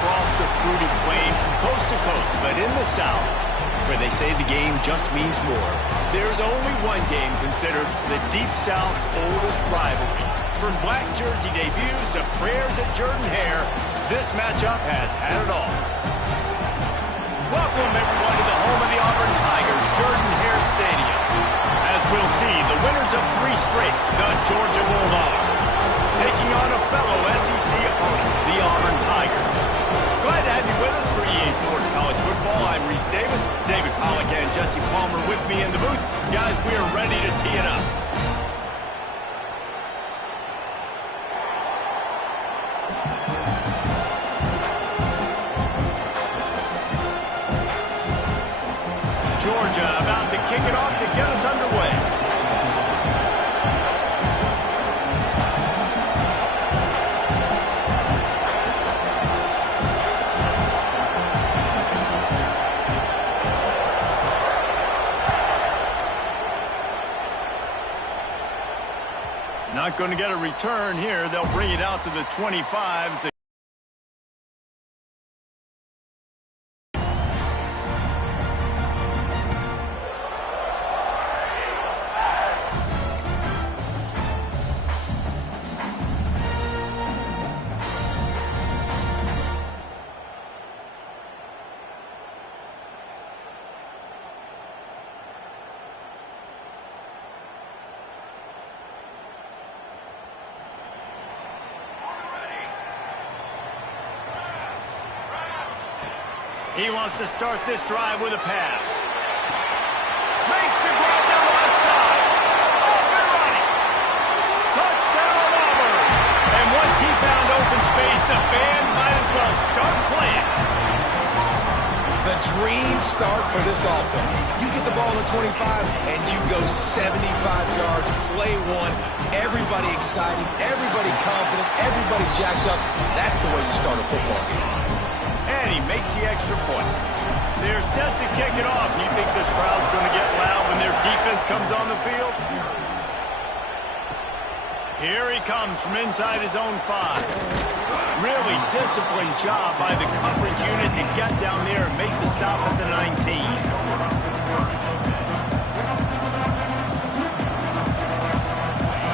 across the fruity plain from coast to coast, but in the South, where they say the game just means more, there's only one game considered the Deep South's oldest rivalry. From black jersey debuts to prayers at Jordan-Hare, this matchup has had it all. Welcome, everyone, to the home of the Auburn Tigers, Jordan-Hare Stadium. As we'll see, the winners of 3 straight, the Georgia Bulldogs, taking on a fellow SEC opponent, the Auburn Tigers. Glad to have you with us for EA Sports College Football. I'm Reese Davis, David Pollack and Jesse Palmer with me in the booth. Guys, we are ready to tee it up. Georgia about to kick it off to get us underway. Not going to get a return here. They'll bring it out to the 25s. He wants to start this drive with a pass. Makes the grab down the left side. Off and running. Touchdown, Auburn. And once he found open space, the band might as well start playing. The dream start for this offense. You get the ball in the 25, and you go 75 yards, play one. Everybody excited, everybody confident, everybody jacked up. That's the way you start a football game. And he makes the extra point. They're set to kick it off. You think this crowd's going to get loud when their defense comes on the field? Here he comes from inside his own 5. Really disciplined job by the coverage unit to get down there and make the stop at the 19.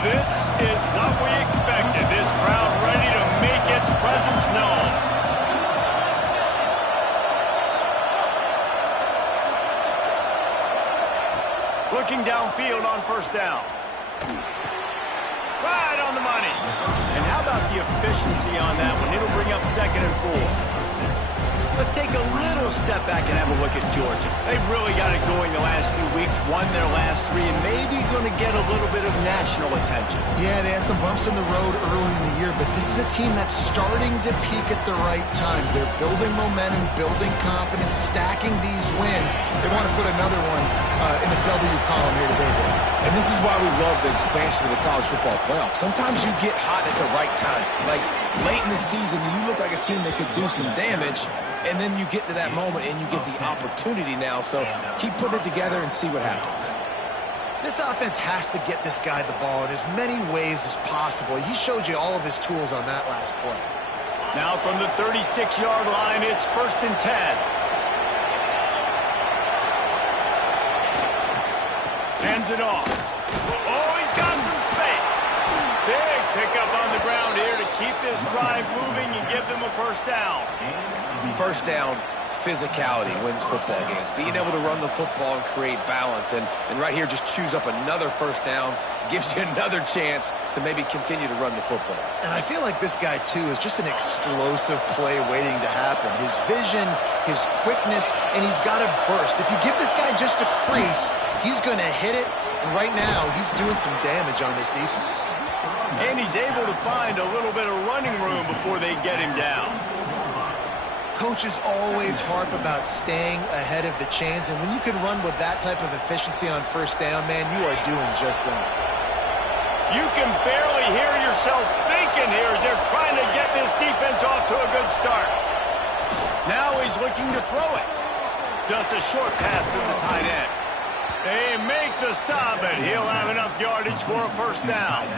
This is what we expected. This crowd ready to make its presence known. Looking downfield on first down. Right on the money. And how about the efficiency on that one? It'll bring up 2nd and 4. Let's take a little step back and have a look at Georgia. They've really got it going the last few weeks, won their last 3, and maybe going to get a little bit of national attention. Yeah, they had some bumps in the road early in the year, but this is a team that's starting to peak at the right time. They're building momentum, building confidence, stacking these wins. They want to put another one in the W column here today, Dave. And this is why we love the expansion of the college football playoff. Sometimes you get hot at the right time. Like late in the season, you look like a team that could do some damage, and then you get to that moment and you get the opportunity now. So keep putting it together and see what happens. This offense has to get this guy the ball in as many ways as possible. He showed you all of his tools on that last play. Now from the 36-yard line, it's 1st and 10. Hands it off. Oh, he's got some space. Big pickup on the ground here to keep this drive moving and give them a first down. First down, physicality wins football games. Being able to run the football and create balance. And right here, just choose up another first down. Gives you another chance to maybe continue to run the football. And I feel like this guy, too, is just an explosive play waiting to happen. His vision, his quickness, and he's got a burst. If you give this guy just a crease, he's going to hit it. And right now, he's doing some damage on this defense. And he's able to find a little bit of running room before they get him down. Coaches always harp about staying ahead of the chains, and when you can run with that type of efficiency on first down, man, you are doing just that. You can barely hear yourself thinking here as they're trying to get this defense off to a good start. Now he's looking to throw it. Just a short pass to the tight end. They make the stop, and he'll have enough yardage for a first down.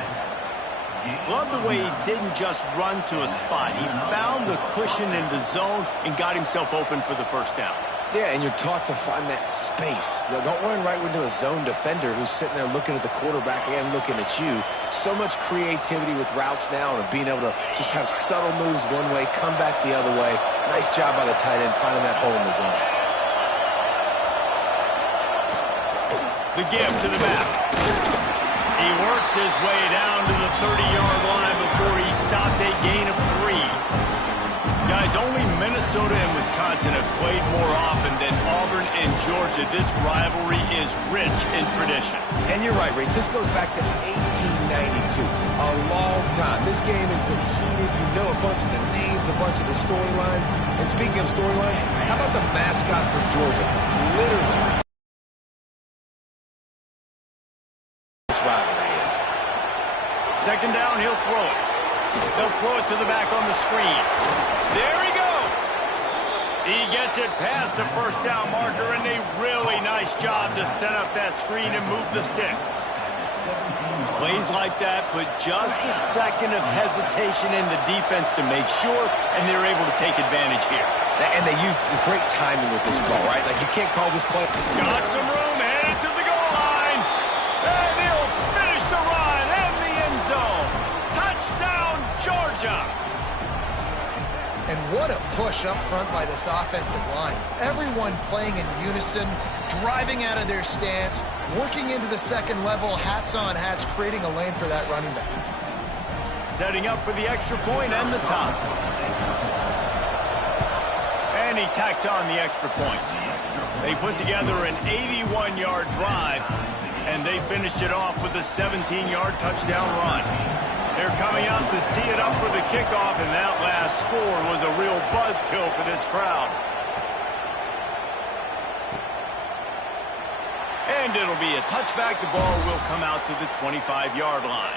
Love the way he didn't just run to a spot. He found the cushion in the zone and got himself open for the first down. Yeah, and you're taught to find that space. You know, don't run right into a zone defender who's sitting there looking at the quarterback and looking at you. So much creativity with routes now and being able to just have subtle moves one way, come back the other way. Nice job by the tight end finding that hole in the zone. The give to the back. He works his way down to the 30-yard line before he stopped a gain of 3. Guys, only Minnesota and Wisconsin have played more often than Auburn and Georgia. This rivalry is rich in tradition. And you're right, Reese. This goes back to 1892. A long time. This game has been heated. You know a bunch of the names, a bunch of the storylines. And speaking of storylines, how about the mascot for Georgia? Literally. This rivalry is. Second down, he'll throw it. They'll throw it to the back on the screen. There he goes. He gets it past the first down marker, and a really nice job to set up that screen and move the sticks. Plays like that put just a second of hesitation in the defense to make sure, and they're able to take advantage here. And they used the great timing with this call, right? Like, you can't call this play. Got some room, headed to the goal line. And he'll finish the run in the end zone. Touchdown, Georgia. And what a push up front by this offensive line. Everyone playing in unison, driving out of their stance, working into the second level, hats on hats, creating a lane for that running back. Setting up for the extra point and the top. And he tacks on the extra point. They put together an 81-yard drive, and they finished it off with a 17-yard touchdown run. They're coming out to tee it up for the kickoff, and that last score was a real buzzkill for this crowd. And it'll be a touchback. The ball will come out to the 25-yard line.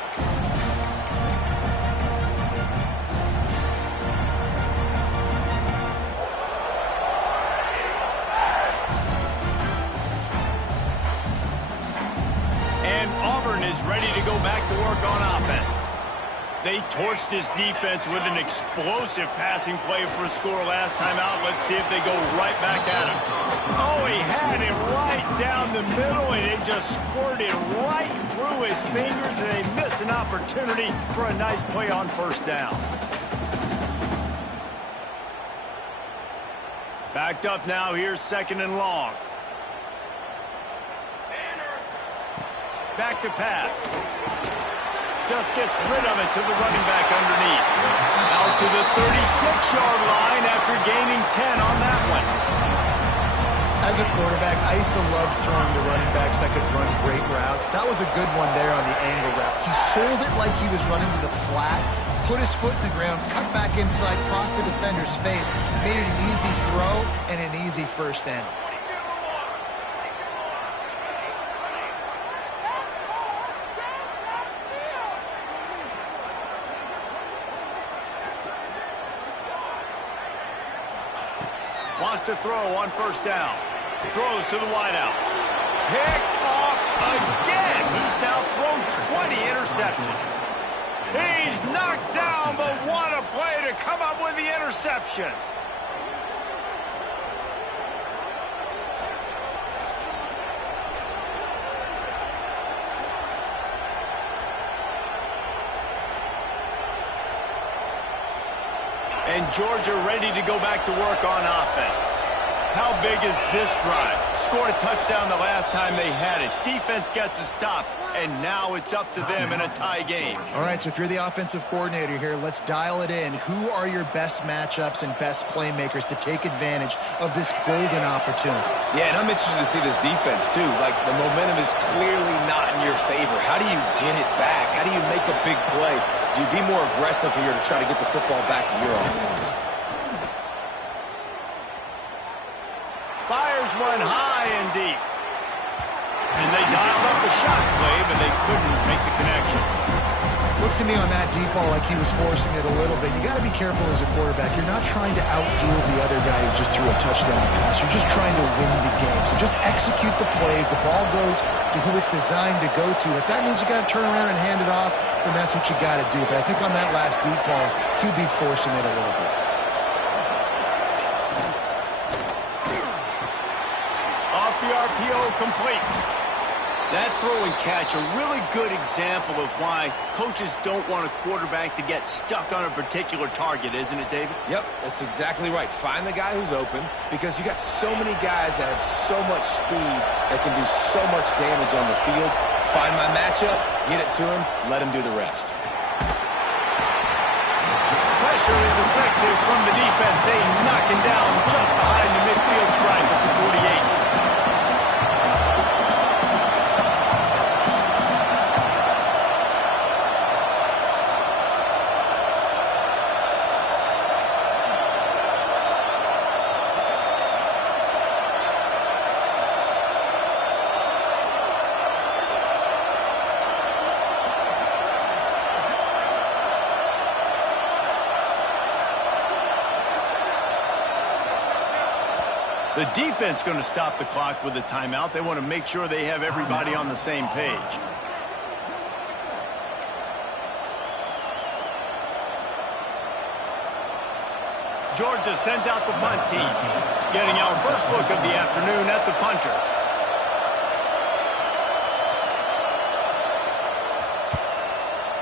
And Auburn is ready to go back to work on offense. They torched this defense with an explosive passing play for a score last time out. Let's see if they go right back at him. Oh, he had it right down the middle, and it just squirted right through his fingers, and they miss an opportunity for a nice play on first down. Backed up now. Here's second and long. Back to pass. Just gets rid of it to the running back underneath. Out to the 36-yard line after gaining 10 on that one. As a quarterback, I used to love throwing to running backs that could run great routes. That was a good one there on the angle route. He sold it like he was running to the flat, put his foot in the ground, cut back inside, crossed the defender's face, made it an easy throw and an easy first down. Wants to throw on first down. Throws to the wideout. Picked off again. He's now thrown 20 interceptions. He's knocked down, but what a play to come up with the interception. And Georgia ready to go back to work on offense. How big is this drive? Scored a touchdown the last time they had it. Defense gets a stop, and now it's up to them in a tie game. All right, so if you're the offensive coordinator here, let's dial it in. Who are your best matchups and best playmakers to take advantage of this golden opportunity? Yeah, and I'm interested to see this defense, too. Like, the momentum is clearly not in your favor. How do you get it back? How do you make a big play? Do you be more aggressive here to try to get the football back to your offense? Fires one high and deep. And they dialed up a shot play, but they couldn't make the connection. Looks to me on that deep ball like he was forcing it a little bit. You got to be careful as a quarterback. You're not trying to outduel the other guy who just threw a touchdown pass. You're just trying to win the game. So just execute the plays. The ball goes to who it's designed to go to. If that means you got to turn around and hand it off, then that's what you got to do. But I think on that last deep ball, QB forcing it a little bit. complete. That throw and catch, a really good example of why coaches don't want a quarterback to get stuck on a particular target, isn't it, David? Yep, that's exactly right. Find the guy who's open, because you got so many guys that have so much speed that can do so much damage on the field. Find my matchup, get it to him, let him do the rest. Pressure is effective from the defense. They knock him down just behind the midfield stripe at the 48. The defense going to stop the clock with a timeout. They want to make sure they have everybody on the same page. Georgia sends out the punt team, getting our first look of the afternoon at the punter.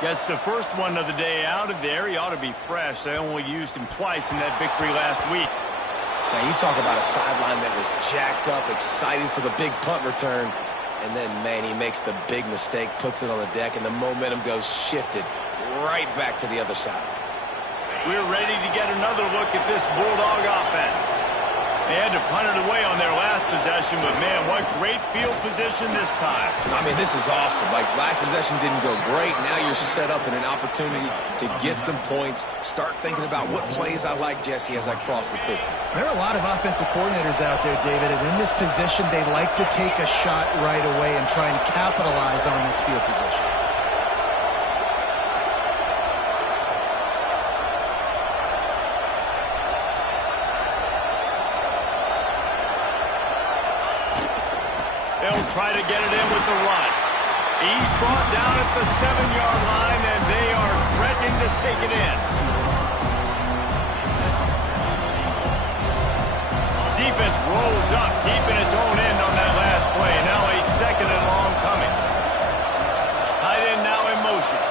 Gets the first one of the day out of there. He ought to be fresh. They only used him twice in that victory last week. Now, you talk about a sideline that was jacked up, excited for the big punt return, and then, man, he makes the big mistake, puts it on the deck, and the momentum goes shifted right back to the other side. We're ready to get another look at this Bulldog offense. They had to punt it away on their last possession, but, man, what great field position this time. I mean, this is awesome. Like, last possession didn't go great. Now you're set up in an opportunity to get some points. Start thinking about what plays I like, Jesse, as I cross the 50. There are a lot of offensive coordinators out there, David, and in this position, they like to take a shot right away and try and capitalize on this field position. They'll try to get it in with the run. He's brought down at the 7-yard line, and they are threatening to take it in. Defense rolls up deep in its own end on that last play. Now a second and long coming. Tight end now in motion.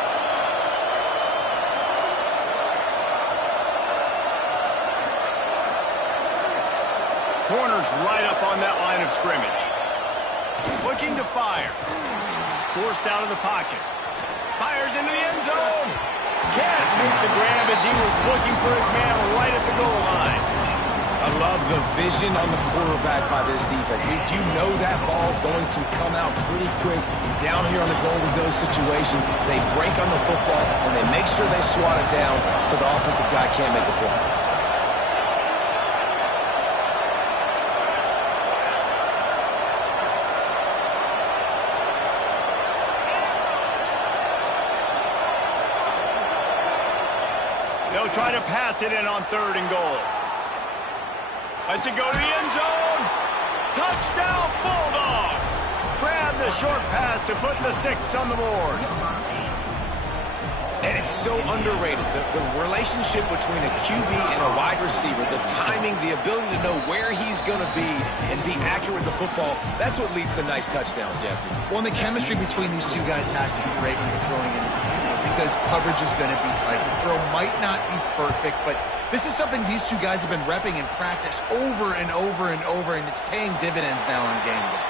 Corner's right up on that line of scrimmage. Looking to fire. Forced out of the pocket. Fires into the end zone. Can't make the grab as he was looking for his man right at the goal line. I love the vision on the quarterback by this defense. Dude, you know that ball's going to come out pretty quick down here on the goal-to-go situation. They break on the football, and they make sure they swat it down so the offensive guy can't make a play. They'll try to pass it in on 3rd and goal. Let's it go to the end zone. Touchdown, Bulldogs. Grab the short pass to put the 6 on the board. And it's so underrated. The relationship between a QB and a wide receiver, the timing, the ability to know where he's going to be and be accurate with the football, that's what leads to nice touchdowns, Jesse. Well, and the chemistry between these two guys has to be great when you're throwing into the end zone because coverage is going to be tight. The throw might not be perfect, but this is something these two guys have been repping in practice over and over and over, and it's paying dividends now on game day.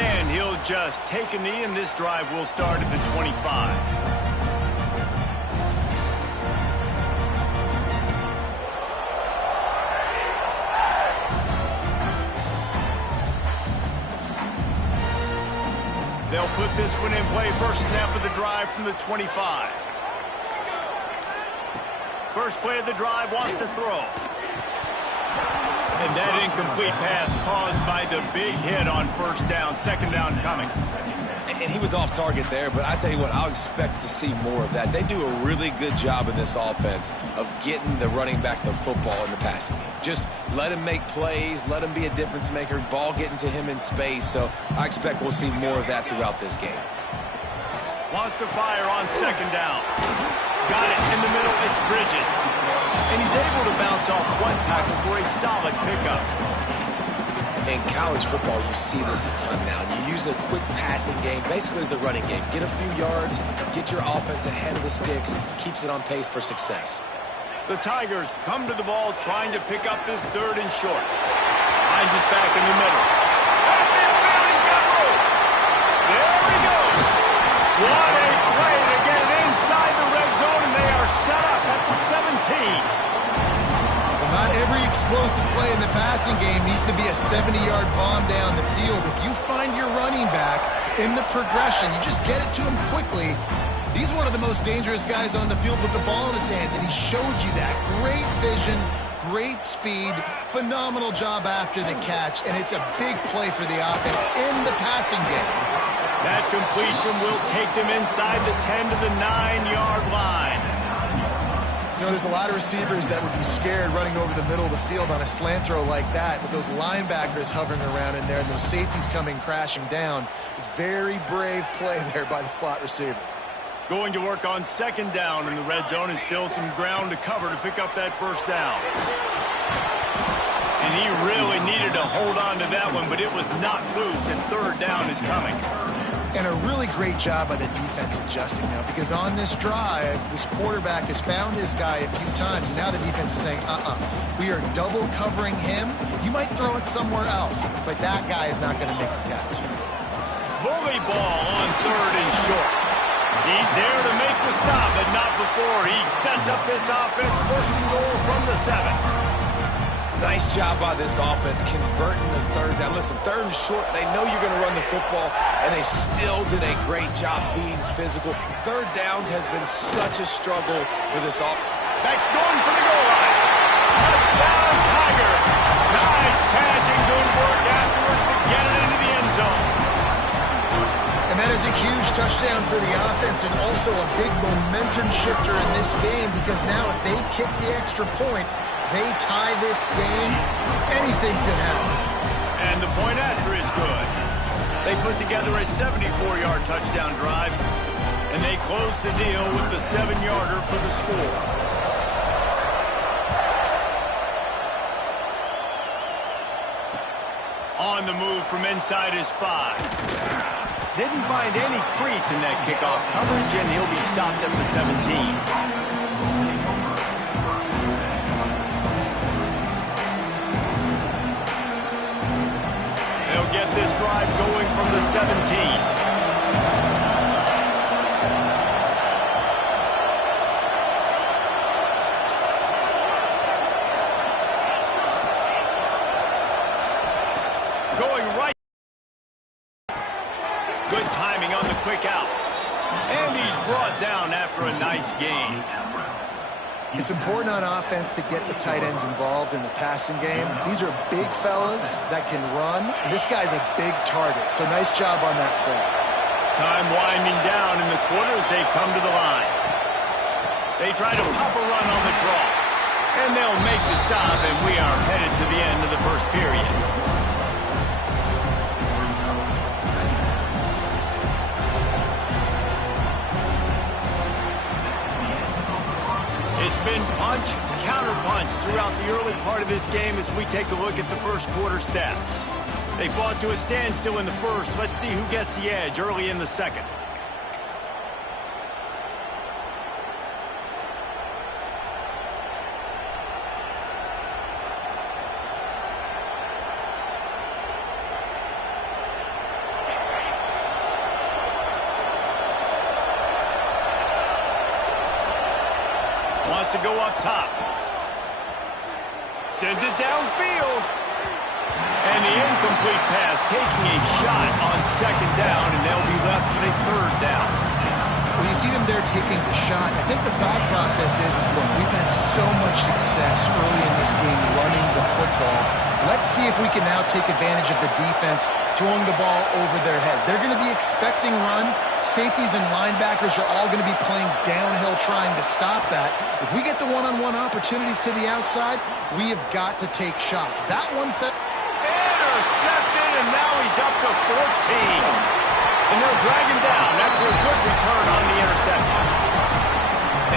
And he'll just take a knee, and this drive will start at the 25. They'll put this one in play. First snap of the drive from the 25. First play of the drive, wants to throw. And that incomplete pass caused by the big hit on first down. Second down coming. And he was off target there, but I tell you what, I'll expect to see more of that. They do a really good job in this offense of getting the running back the football in the passing game. Just let him make plays, let him be a difference maker, ball getting to him in space. So I expect we'll see more of that throughout this game. Wants to fire on second down. Got it in the middle, it's Bridges. And he's able to bounce off one tackle for a solid pickup. In college football, you see this a ton now. You use a quick passing game, basically as the running game. Get a few yards, get your offense ahead of the sticks, keeps it on pace for success. The Tigers come to the ball trying to pick up this 3rd and short. Finds us back in the middle. At midfield, he's got room. There he goes. What a play to get it inside the red zone, and they are set up at the 17. Not every explosive play in the passing game needs to be a 70-yard bomb down the field. If you find your running back in the progression, you just get it to him quickly. He's one of the most dangerous guys on the field with the ball in his hands, and he showed you that. Great vision, great speed, phenomenal job after the catch, and it's a big play for the offense in the passing game. That completion will take them inside the 10 to the 9-yard line. You know, there's a lot of receivers that would be scared running over the middle of the field on a slant throw like that, with those linebackers hovering around in there and those safeties coming crashing down. It's very brave play there by the slot receiver. Going to work on 2nd down in the red zone, and still some ground to cover to pick up that 1st down. And he really needed to hold on to that one, but it was not loose, and 3rd down is coming. And a really great job by the defense adjusting now, because on this drive, this quarterback has found his guy a few times, and now the defense is saying, we are double covering him. You might throw it somewhere else, but that guy is not going to make the catch. Bully ball on 3rd and short. He's there to make the stop, but not before he sets up this offense. 1st and goal from the 7. Nice job by this offense converting the 3rd down. Listen, 3rd and short, they know you're going to run the football, and they still did a great job being physical. 3rd downs has been such a struggle for this offense. Beck's going for the goal line. Touchdown, Tiger. Nice catch and good work afterwards to get it into the end zone. And that is a huge touchdown for the offense, and also a big momentum shifter in this game, because now if they kick the extra point, they tie this game, anything could happen. And the point after is good. They put together a 74-yard touchdown drive, and they close the deal with the 7-yarder for the score. On the move from inside his 5. Didn't find any crease in that kickoff coverage, and he'll be stopped at the 17. They'll get this drive going from the 17. Going right. Good timing on the quick out. And he's brought down after a nice gain. It's important on offense to get the tight ends involved in the passing game. These are big fellas that can run. This guy's a big target, so nice job on that play. Time winding down in the quarter as they come to the line. They try to pop a run on the draw. And they'll make the stop, and we are headed to the end of the 1st period. It's been punch, counter-punch throughout the early part of this game as we take a look at the 1st quarter stats. They fought to a standstill in the 1st. Let's see who gets the edge early in the 2nd. Wants to go up top. Sends it downfield. And the incomplete pass taking a shot on 2nd down, and they'll be left with a 3rd down. When you see them there taking the shot, I think the thought process is look, we've had so much success early in this game running the football. Let's see if we can now take advantage of the defense throwing the ball over their head. They're going to be expecting run. Safeties and linebackers are all going to be playing downhill trying to stop that. If we get the one-on-one opportunities to the outside, we have got to take shots. That one intercepted, and now he's up to 14. And they'll drag him down after a good return on the interception.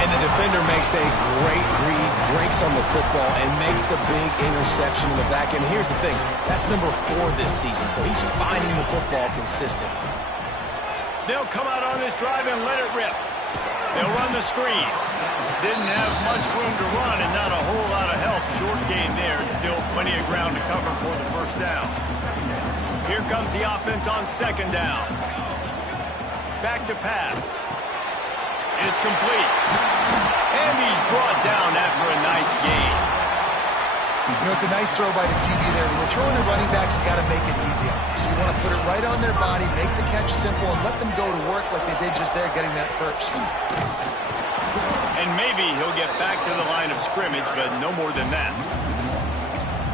And the defender makes a great read, breaks on the football, and makes the big interception in the back end. Here's the thing, that's number 4 this season, so he's finding the football consistently. They'll come out on this drive and let it rip. They'll run the screen. Didn't have much room to run and not a whole lot of help. Short gain there and still plenty of ground to cover for the first down. Here comes the offense on second down. Back to pass. It's complete. And he's brought down after a nice gain. You know, it's a nice throw by the QB there. When you're throwing to running backs, you got to make it easy on them. So you want to put it right on their body, make the catch simple, and let them go to work like they did just there, getting that first. And maybe he'll get back to the line of scrimmage, but no more than that.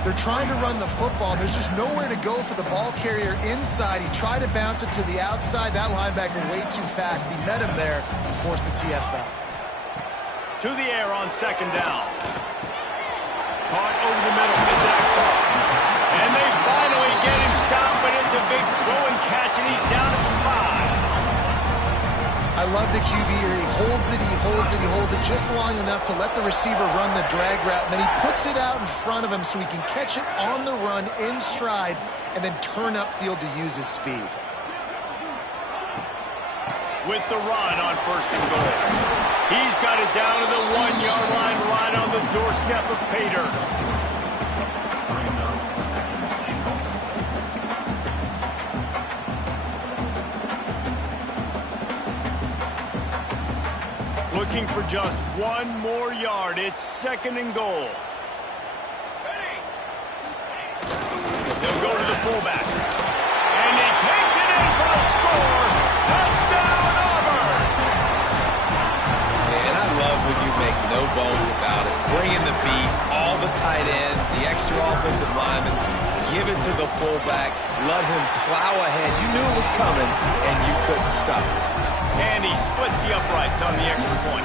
They're trying to run the football. There's just nowhere to go for the ball carrier inside. He tried to bounce it to the outside. That linebacker way too fast. He met him there and forced the TFL. To the air on second down. Caught over the middle. It's Akbar. And they finally get him stopped, but it's a big throw and catch, and he's down at the 5. I love the QB here. He holds it, he holds it, he holds it just long enough to let the receiver run the drag route, and then he puts it out in front of him so he can catch it on the run in stride and then turn upfield to use his speed. With the run on first and goal. He's got it down to the 1-yard line right on the doorstep of pay dirt. Looking for just 1 more yard. It's second and goal. They'll go to the fullback. And he takes it in for a score. Touchdown, Auburn! And I love when you make no bones about it. Bring in the beef, all the tight ends, the extra offensive linemen. Give it to the fullback. Let him plow ahead. You knew it was coming, and you couldn't stop it. And he splits the uprights on the extra point.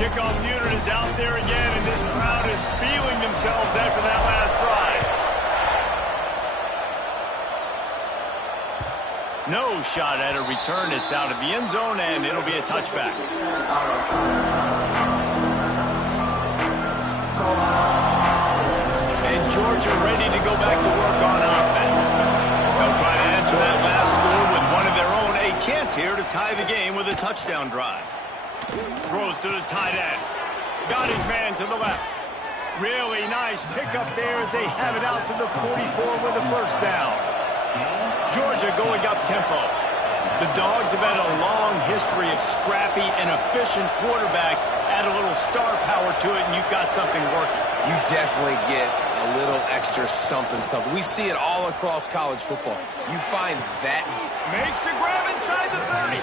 Kickoff unit is out there again, and this crowd is feeling themselves after that last drive. No shot at a return. It's out of the end zone, and it'll be a touchback. And Georgia ready to go back to work on offense. They'll try to answer that last score with one of their own. A chance here to tie the game with a touchdown drive. Throws to the tight end. Got his man to the left. Really nice pickup there as they have it out to the 44 with a first down. Georgia going up tempo. The Dogs have had a long history of scrappy and efficient quarterbacks. Add a little star power to it, and you've got something working. You definitely get a little extra something. We see it all across college football. You find that. Makes the grab inside the 30.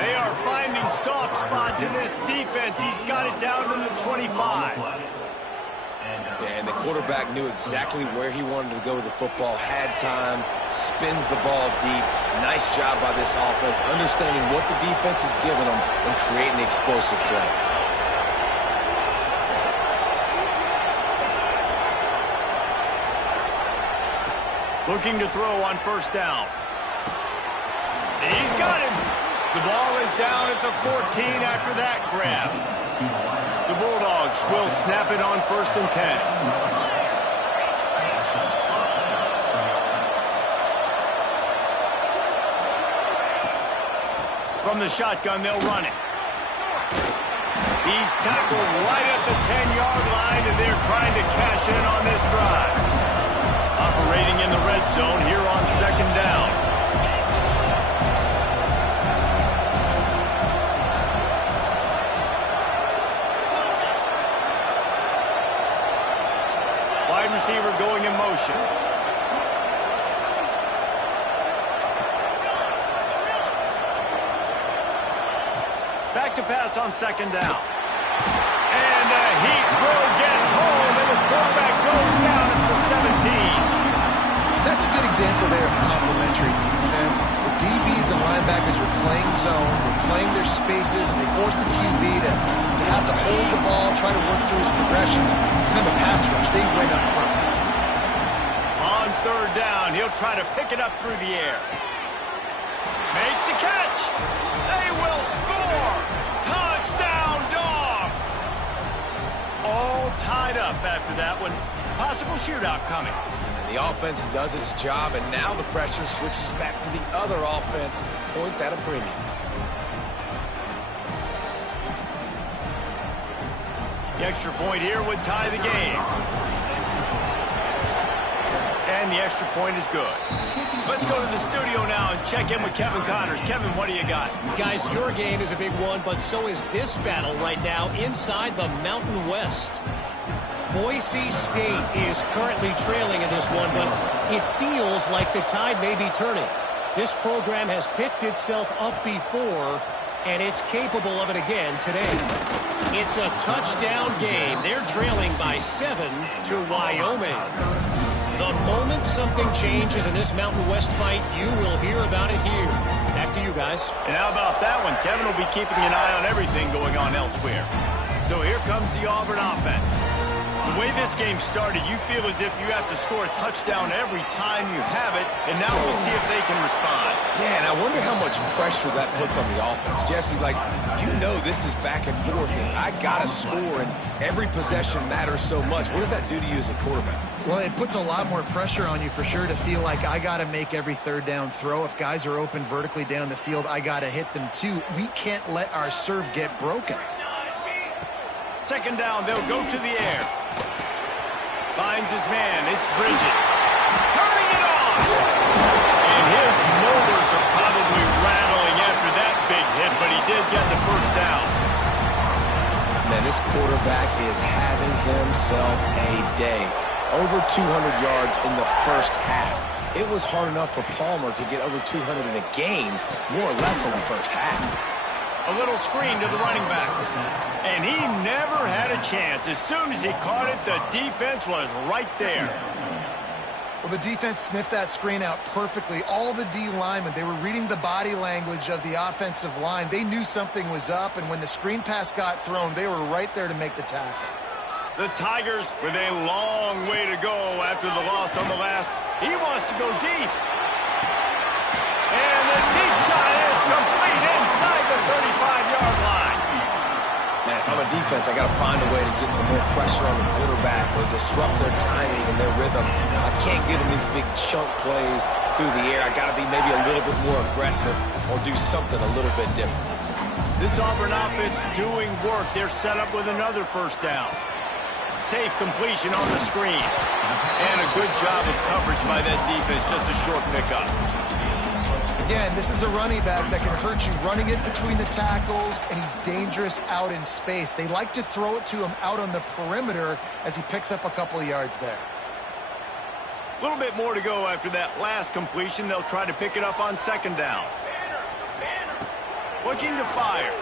They are finding soft spots in this defense. He's got it down to the 25. And the quarterback knew exactly where he wanted to go with the football, had time, spins the ball deep. Nice job by this offense, understanding what the defense is giving them and creating the explosive play. Looking to throw on first down. He's got him. The ball is down at the 14 after that grab. The Bulldogs will snap it on first and 10. From the shotgun, they'll run it. He's tackled right at the 10-yard line, and they're trying to cash in on this drive. Operating in the red zone here on second down. Wide receiver going in motion. Back to pass on second down. And the heat will get home, and the quarterback goes down at the 17. That's a good example there of complementary defense. The DBs and linebackers are playing zone, they're playing their spaces, and they force the QB to have to hold the ball, try to work through his progressions, and then the pass rush, they win up front. On third down, he'll try to pick it up through the air. Makes the catch. They will score. Touchdown, Dogs. All tied up after that one. Possible shootout coming. And the offense does its job, and now the pressure switches back to the other offense. Points at a premium. The extra point here would tie the game. And the extra point is good. Let's go to the studio now and check in with Kevin Connors. Kevin, what do you got? Guys, your game is a big one, but so is this battle right now inside the Mountain West. Boise State is currently trailing in this one, but it feels like the tide may be turning. This program has picked itself up before, and it's capable of it again today. It's a touchdown game. They're trailing by 7 to Wyoming. The moment something changes in this Mountain West fight, you will hear about it here. Back to you guys. And how about that one? Kevin will be keeping an eye on everything going on elsewhere. So here comes the Auburn offense. The way this game started, you feel as if you have to score a touchdown every time you have it, and now we'll see if they can respond. Yeah, and I wonder how much pressure that puts on the offense. Jesse, like, you know this is back and forth, and I got to score, and every possession matters so much. What does that do to you as a quarterback? Well, it puts a lot more pressure on you for sure to feel like I got to make every third down throw. If guys are open vertically down the field, I got to hit them too. We can't let our serve get broken. Second down, they'll go to the air. Finds his man, it's Bridges. Turning it on! And his motors are probably rattling after that big hit, but he did get the first down. Man, this quarterback is having himself a day. Over 200 yards in the first half. It was hard enough for Palmer to get over 200 in a game, more or less in the first half. A little screen to the running back. And he never had a chance. As soon as he caught it, the defense was right there. Well, the defense sniffed that screen out perfectly. All the D linemen, they were reading the body language of the offensive line. They knew something was up, and when the screen pass got thrown, they were right there to make the tackle. The Tigers with a long way to go after the loss on the last. He wants to go deep. And the deep shot is complete inside the 35-yard line. Man, if I'm a defense, I got to find a way to get some more pressure on the quarterback or disrupt their timing and their rhythm. I can't give them these big chunk plays through the air. I got to be maybe a little bit more aggressive or do something a little bit different. This Auburn offense doing work. They're set up with another first down. Safe completion on the screen. And a good job of coverage by that defense. Just a short pickup. Again, this is a running back that can hurt you running it between the tackles, and he's dangerous out in space. They like to throw it to him out on the perimeter as he picks up a couple of yards there. A little bit more to go after that last completion. They'll try to pick it up on second down. Looking to fire.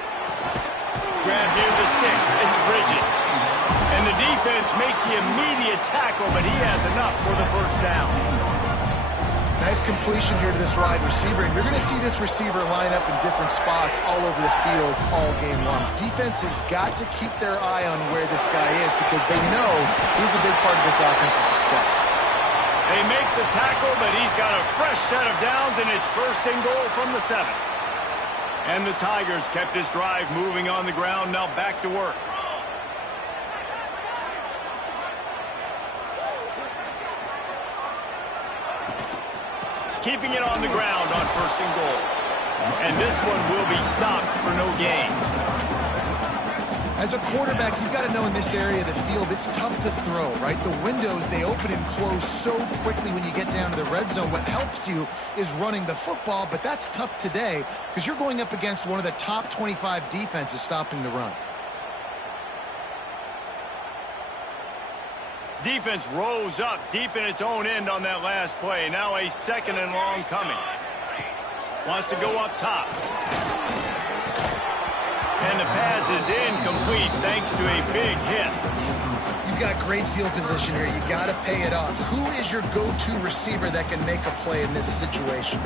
Grab near the sticks. It's Bridges. And the defense makes the immediate tackle, but he has enough for the first down. Nice completion here to this wide receiver, and you're going to see this receiver line up in different spots all over the field all game long. Defense has got to keep their eye on where this guy is because they know he's a big part of this offense's success. They make the tackle, but he's got a fresh set of downs, and it's first and goal from the 7. And the Tigers kept this drive moving on the ground, now back to work. Keeping it on the ground on first and goal. And this one will be stopped for no gain. As a quarterback, you've got to know in this area of the field, it's tough to throw, right? The windows, they open and close so quickly when you get down to the red zone. What helps you is running the football, but that's tough today because you're going up against one of the top 25 defenses stopping the run. Defense rose up deep in its own end on that last play. Now a second and long coming. Wants to go up top. And the pass is incomplete thanks to a big hit. You've got great field position here. You got to pay it off. Who is your go-to receiver that can make a play in this situation?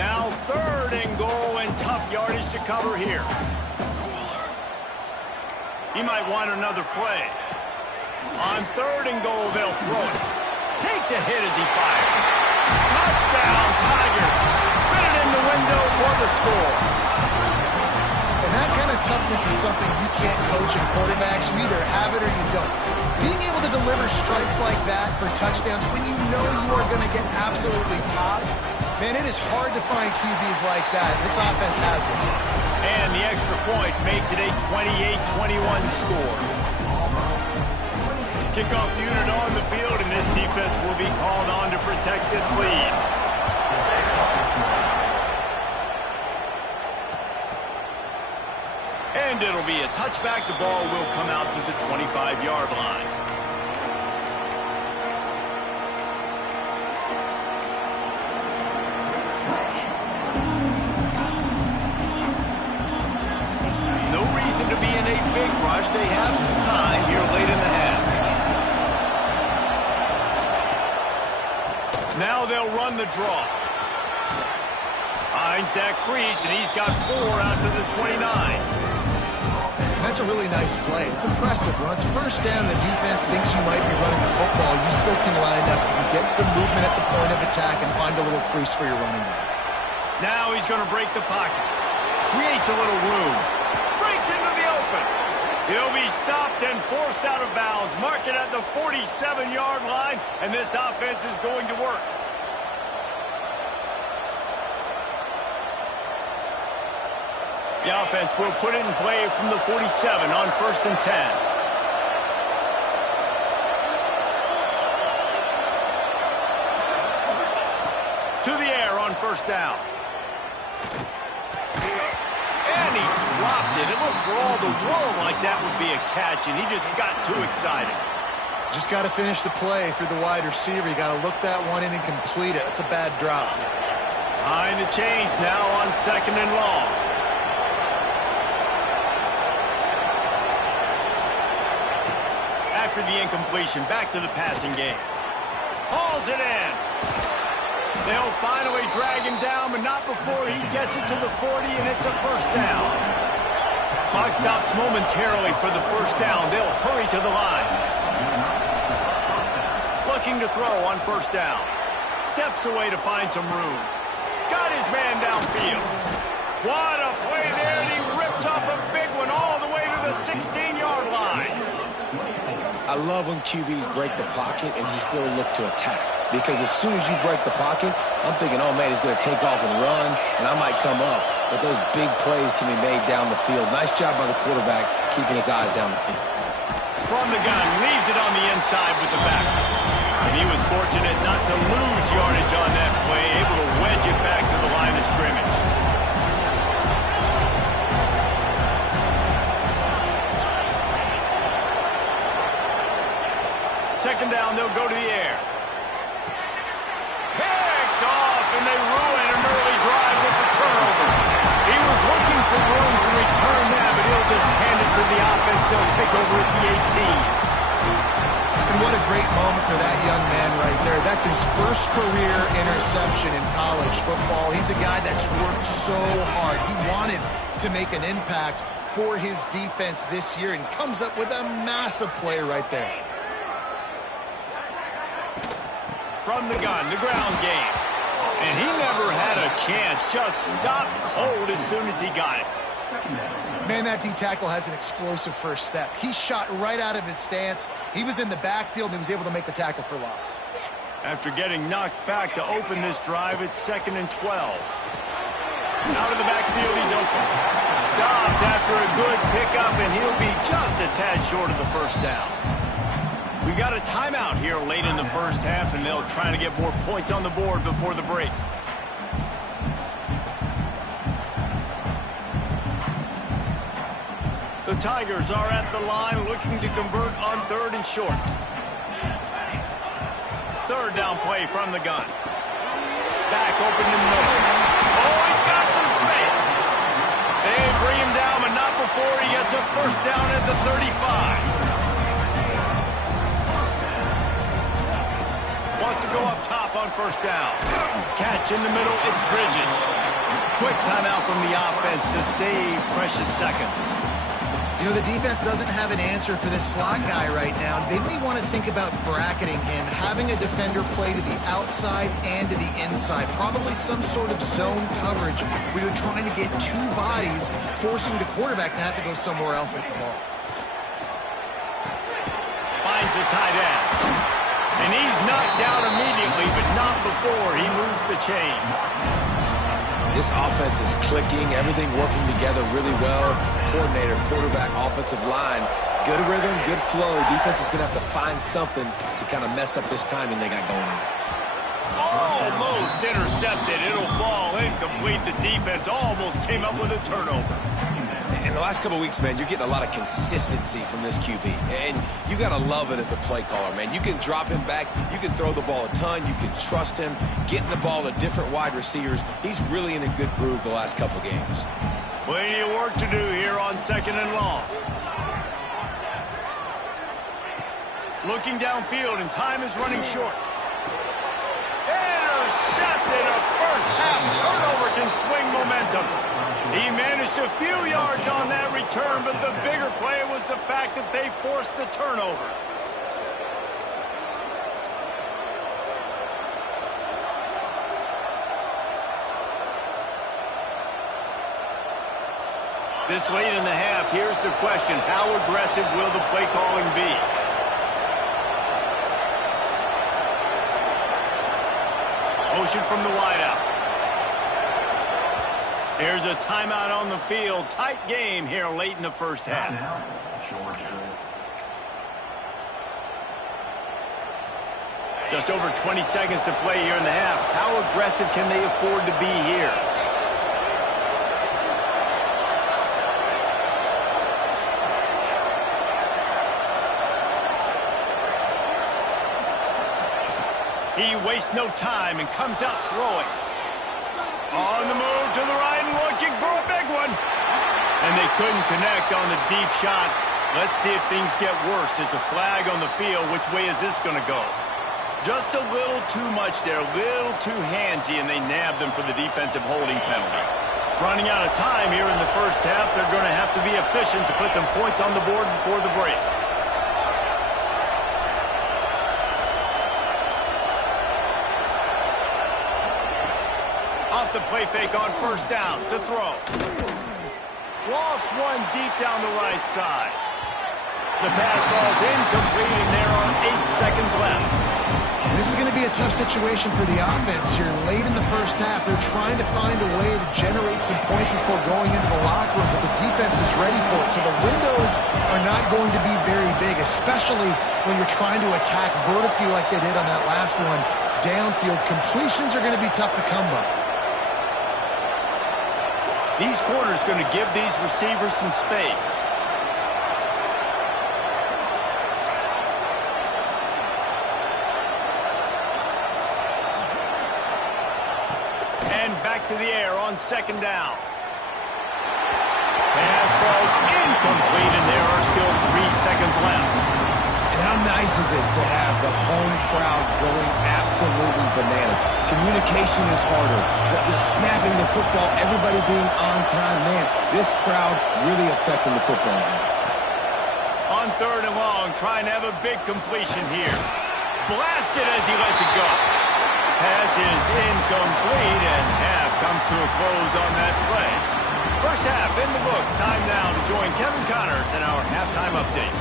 Now third and goal and tough yardage to cover here. He might want another play. On third and goal, they'll throw it. Takes a hit as he fires. Touchdown, Tigers. Fit it in the window for the score. And that kind of toughness is something you can't coach in quarterbacks. You either have it or you don't. Being able to deliver strikes like that for touchdowns when you know you are going to get absolutely popped, man, it is hard to find QBs like that. This offense has one. And the extra point makes it a 28-21 score. Kickoff unit on the field, and this defense will be called on to protect this lead. And it'll be a touchback. The ball will come out to the 25-yard line. No reason to be in a big rush. They have some time here late in the half. Now they'll run the draw. Finds that crease, and he's got 4 out to the 29. That's a really nice play. It's impressive. When it's first down, the defense thinks you might be running the football. You still can line up, you get some movement at the point of attack, and find a little crease for your running back. Now he's going to break the pocket. Creates a little room. Breaks into the open. He'll be stopped and forced out of bounds. Mark it at the 47-yard line, and this offense is going to work. The offense will put it in play from the 47 on 1st and 10. To the air on 1st down. And he dropped it. It looked for all the world like that would be a catch, and he just got too excited. Just got to finish the play if you're the wide receiver. You got to look that one in and complete it. It's a bad drop. Behind the chains now on 2nd and long. After the incompletion, back to the passing game. Hauls it in. They'll finally drag him down, but not before he gets it to the 40, and it's a 1st down. Clock stops momentarily for the 1st down. They'll hurry to the line. Looking to throw on 1st down. Steps away to find some room. Got his man downfield. What a play there, and he rips off a big one all the way to the 16-yard line. I love when QBs break the pocket and still look to attack. Because as soon as you break the pocket, I'm thinking, oh, man, he's going to take off and run, and I might come up. But those big plays can be made down the field. Nice job by the quarterback keeping his eyes down the field. From the gun, leaves it on the inside with the back. And he was fortunate not to lose yardage on that play, able to wedge it back to the line of scrimmage. Second down, they'll go to the air. Picked off, and they ruin an early drive with the turnover. He was looking for room to return that, but he'll just hand it to the offense. They'll take over at the 18. And what a great moment for that young man right there. That's his first career interception in college football. He's a guy that's worked so hard. He wanted to make an impact for his defense this year and comes up with a massive play right there. From the gun, the ground game. And he never had a chance. Just stopped cold as soon as he got it. Man, that D-tackle has an explosive first step. He shot right out of his stance. He was in the backfield and he was able to make the tackle for loss. After getting knocked back to open this drive, it's 2nd and 12. Out of the backfield, he's open. Stopped after a good pickup, and he'll be just a tad short of the 1st down. We got a timeout here late in the 1st half, and they'll try to get more points on the board before the break. The Tigers are at the line looking to convert on 3rd and short. 3rd down play from the gun. Back open in the middle. Oh, he's got some space. They bring him down, but not before he gets a 1st down at the 35. Wants to go up top on 1st down. Catch in the middle, it's Bridges. Quick timeout from the offense to save precious seconds. You know, the defense doesn't have an answer for this slot guy right now. They may want to think about bracketing him, having a defender play to the outside and to the inside. Probably some sort of zone coverage where you're trying to get two bodies, forcing the quarterback to have to go somewhere else with the ball. Finds the tight end. And he's knocked down immediately, but not before he moves the chains. This offense is clicking, everything working together really well. Coordinator, quarterback, offensive line, good rhythm, good flow. Defense is going to have to find something to kind of mess up this timing they got going on. Almost intercepted. It'll fall incomplete. The defense almost came up with a turnover. In the last couple of weeks, man, you're getting a lot of consistency from this QB. And you got to love it as a play caller, man. You can drop him back. You can throw the ball a ton. You can trust him, getting the ball to different wide receivers. He's really in a good groove the last couple games. Plenty of work to do here on 2nd and long. Looking downfield, and time is running short. Intercepted. A first-half turnover can swing momentum. He managed a few yards on that return, but the bigger play was the fact that they forced the turnover. This late in the half, here's the question: how aggressive will the play calling be? Motion from the wideout. Here's a timeout on the field. Tight game here late in the first half. Just over 20 seconds to play here in the half. How aggressive can they afford to be here? He wastes no time and comes out throwing. On the move to the right and looking for a big one. And they couldn't connect on the deep shot. Let's see if things get worse. There's a flag on the field. Which way is this going to go? Just a little too much there, a little too handsy, and they nabbed them for the defensive holding penalty. Running out of time here in the first half, they're going to have to be efficient to put some points on the board before the break. Off the play fake on first down to throw. Lost one deep down the right side. The pass falls incomplete, and there are 8 seconds left. This is going to be a tough situation for the offense here. Late in the first half, they're trying to find a way to generate some points before going into the locker room, but the defense is ready for it. So the windows are not going to be very big, especially when you're trying to attack vertically like they did on that last one. Downfield completions are going to be tough to come by. These corners going to give these receivers some space. And back to the air on second down. Pass falls incomplete, and there are still 3 seconds left. And how nice is it to have the home crowd going absolutely bananas? Communication is harder. The snapping the football, everybody being on time. Man, this crowd really affecting the football game. On 3rd and long, trying to have a big completion here. Blasted as he lets it go. Pass is incomplete, and half comes to a close on that play. First half in the books. Time now to join Kevin Connors in our halftime update.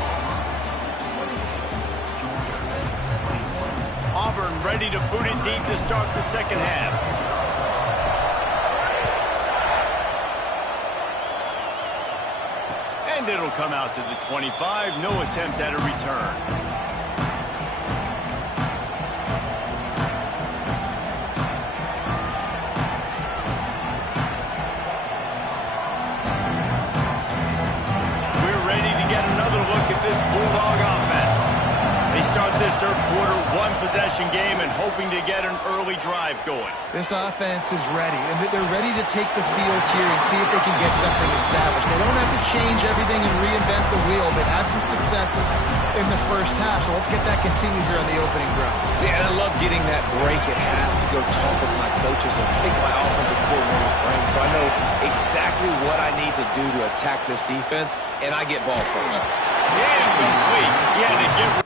Auburn ready to boot it deep to start the second half. And it'll come out to the 25. No attempt at a return. We're ready to get another look at this Bulldog offense. They start this third quarter one-possession game and hoping to to get an early drive going. This offense is ready, and they're ready to take the field here and see if they can get something established. They don't have to change everything and reinvent the wheel. They've had some successes in the first half, so let's get that continued here on the opening drive. Yeah, and I love getting that break at half to go talk with my coaches and pick my offensive coordinator's brain, so I know exactly what I need to do to attack this defense, and I get ball first. Incomplete. He had to get...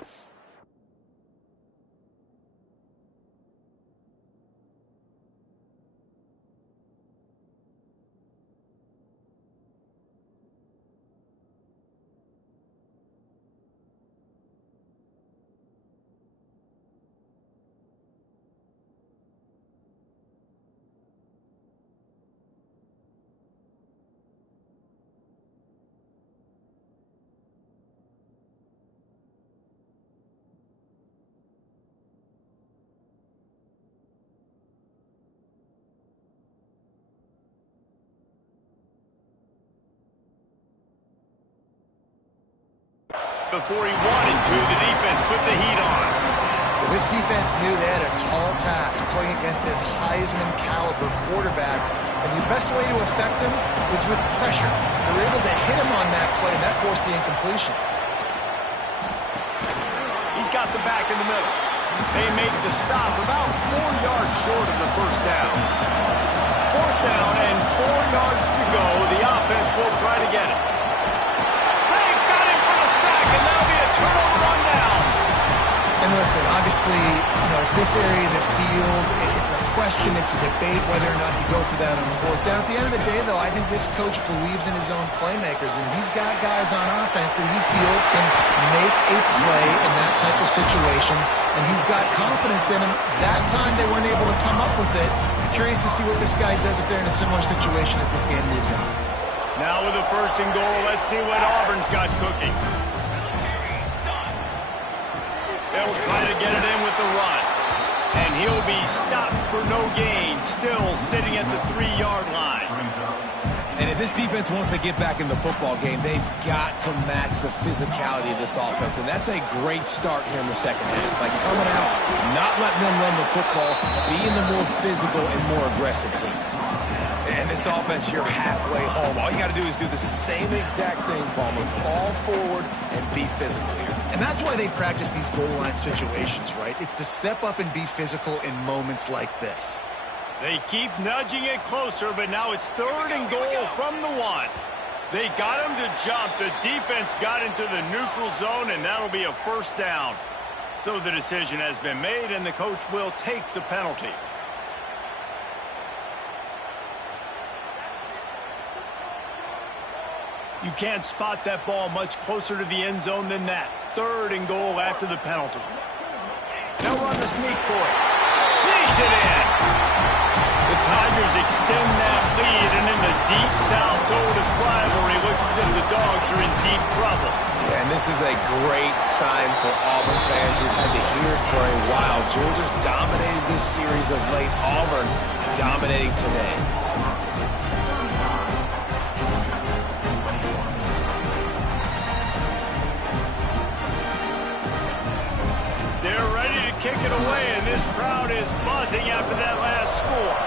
Before he wanted to, the defense put the heat on. Well, this defense knew they had a tall task playing against this Heisman-caliber quarterback, and the best way to affect him is with pressure. They were able to hit him on that play, and that forced the incompletion. He's got the back in the middle. They make the stop about 4 yards short of the first down. 4th down and 4 yards to go. The offense will try to get it. And that'll be a turnover on downs. And listen, obviously, this area of the field, it's a question, it's a debate whether or not you go for that on 4th down. At the end of the day, though, I think this coach believes in his own playmakers, and he's got guys on offense that he feels can make a play in that type of situation, and he's got confidence in him. That time they weren't able to come up with it. Curious to see what this guy does if they're in a similar situation as this game moves on. Now with the 1st and goal, let's see what Auburn's got cooking. They'll try to get it in with the run. And he'll be stopped for no gain, still sitting at the 3-yard line. And if this defense wants to get back in the football game, they've got to match the physicality of this offense. And that's a great start here in the second half. Like coming out, not letting them run the football, being the more physical and more aggressive team. And this offense, you're halfway home. All you got to do is do the same exact thing, Palmer. Fall forward and be physical here. And that's why they practice these goal line situations, right? It's to step up and be physical in moments like this. They keep nudging it closer, but now it's 3rd and goal from the 1. They got him to jump. The defense got into the neutral zone, and that'll be a 1st down. So the decision has been made, and the coach will take the penalty. You can't spot that ball much closer to the end zone than that. 3rd and goal after the penalty. They'll run the sneak for it. Sneaks it in. The Tigers extend that lead, and in the Deep South's oldest rivalry, looks as if the Dogs are in deep trouble. Yeah, and this is a great sign for Auburn fans who've had to hear it for a while. Georgia's dominated this series of late. Auburn dominating today. They're ready to kick it away, and this crowd is buzzing after that last score.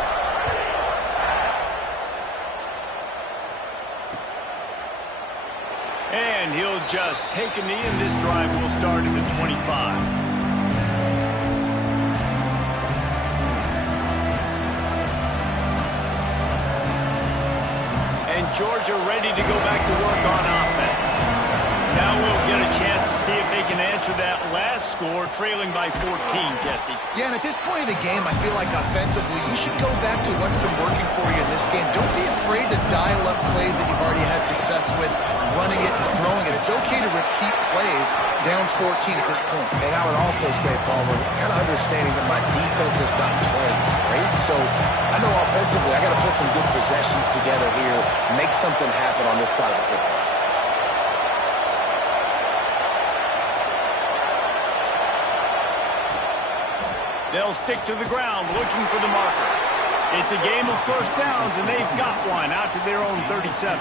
And he'll just take a knee, and this drive will start at the 25. And Georgia ready to go back to work on offense. Now we'll get a chance to see if they can answer that last score, trailing by 14, Jesse. Yeah, and at this point of the game, I feel like offensively, you should go back to what's been working for you in this game. Don't be afraid to dial up plays that you've already had success with, running it and throwing it. It's okay to repeat plays down 14 at this point. And I would also say, Palmer, kind of understanding that my defense is not playing great, so I know offensively I got to put some good possessions together here, make something happen on this side of the football. They'll stick to the ground looking for the marker. It's a game of 1st downs, and they've got one out to their own 37.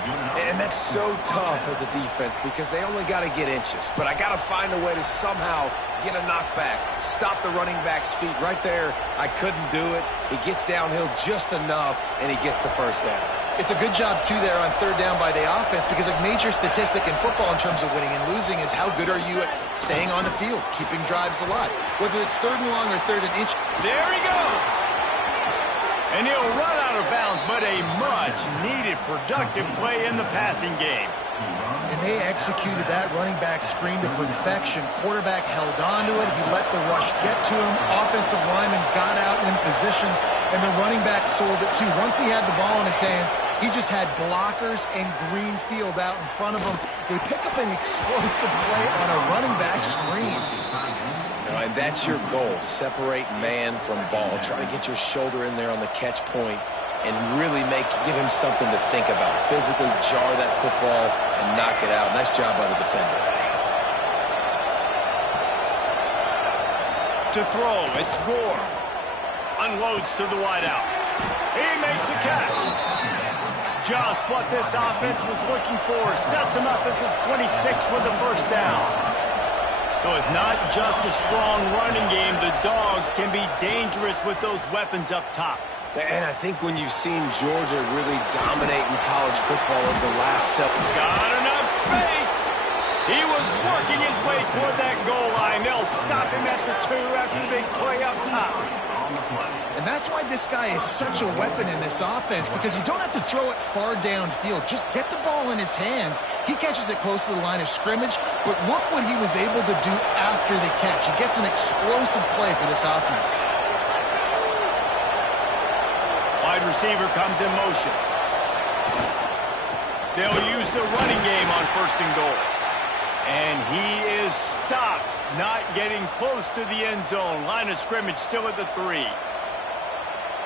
And that's so tough as a defense because they only got to get inches. But I got to find a way to somehow get a knockback, stop the running back's feet right there. I couldn't do it. He gets downhill just enough, and he gets the first down. It's a good job, too, there on third down by the offense because a major statistic in football in terms of winning and losing is how good are you at staying on the field, keeping drives alive. Whether it's third and long or third and inch. There he goes. And he'll run out of bounds, but a much-needed productive play in the passing game. And they executed that running back screen to perfection. Quarterback held on to it. He let the rush get to him. Offensive lineman got out in position, and the running back sold it too. Once he had the ball in his hands, he just had blockers and green field out in front of him. They pick up an explosive play on a running back screen. And that's your goal, separate man from ball. Try to get your shoulder in there on the catch point and really give him something to think about. Physically jar that football and knock it out. Nice job by the defender. To throw, it's Gore. Unloads to the wideout. He makes a catch. Just what this offense was looking for. Sets him up at the 26 with the first down. So it's not just a strong running game. The Dogs can be dangerous with those weapons up top. And I think when you've seen Georgia really dominate in college football over the last several... Got enough space. He was working his way toward that goal line. They'll stop him at the 2 after the big play up top. And that's why this guy is such a weapon in this offense, because you don't have to throw it far downfield. Just get the ball in his hands. He catches it close to the line of scrimmage, but look what he was able to do after the catch. He gets an explosive play for this offense. Wide receiver comes in motion. They'll use the running game on first and goal. And he is stopped, not getting close to the end zone. Line of scrimmage still at the 3.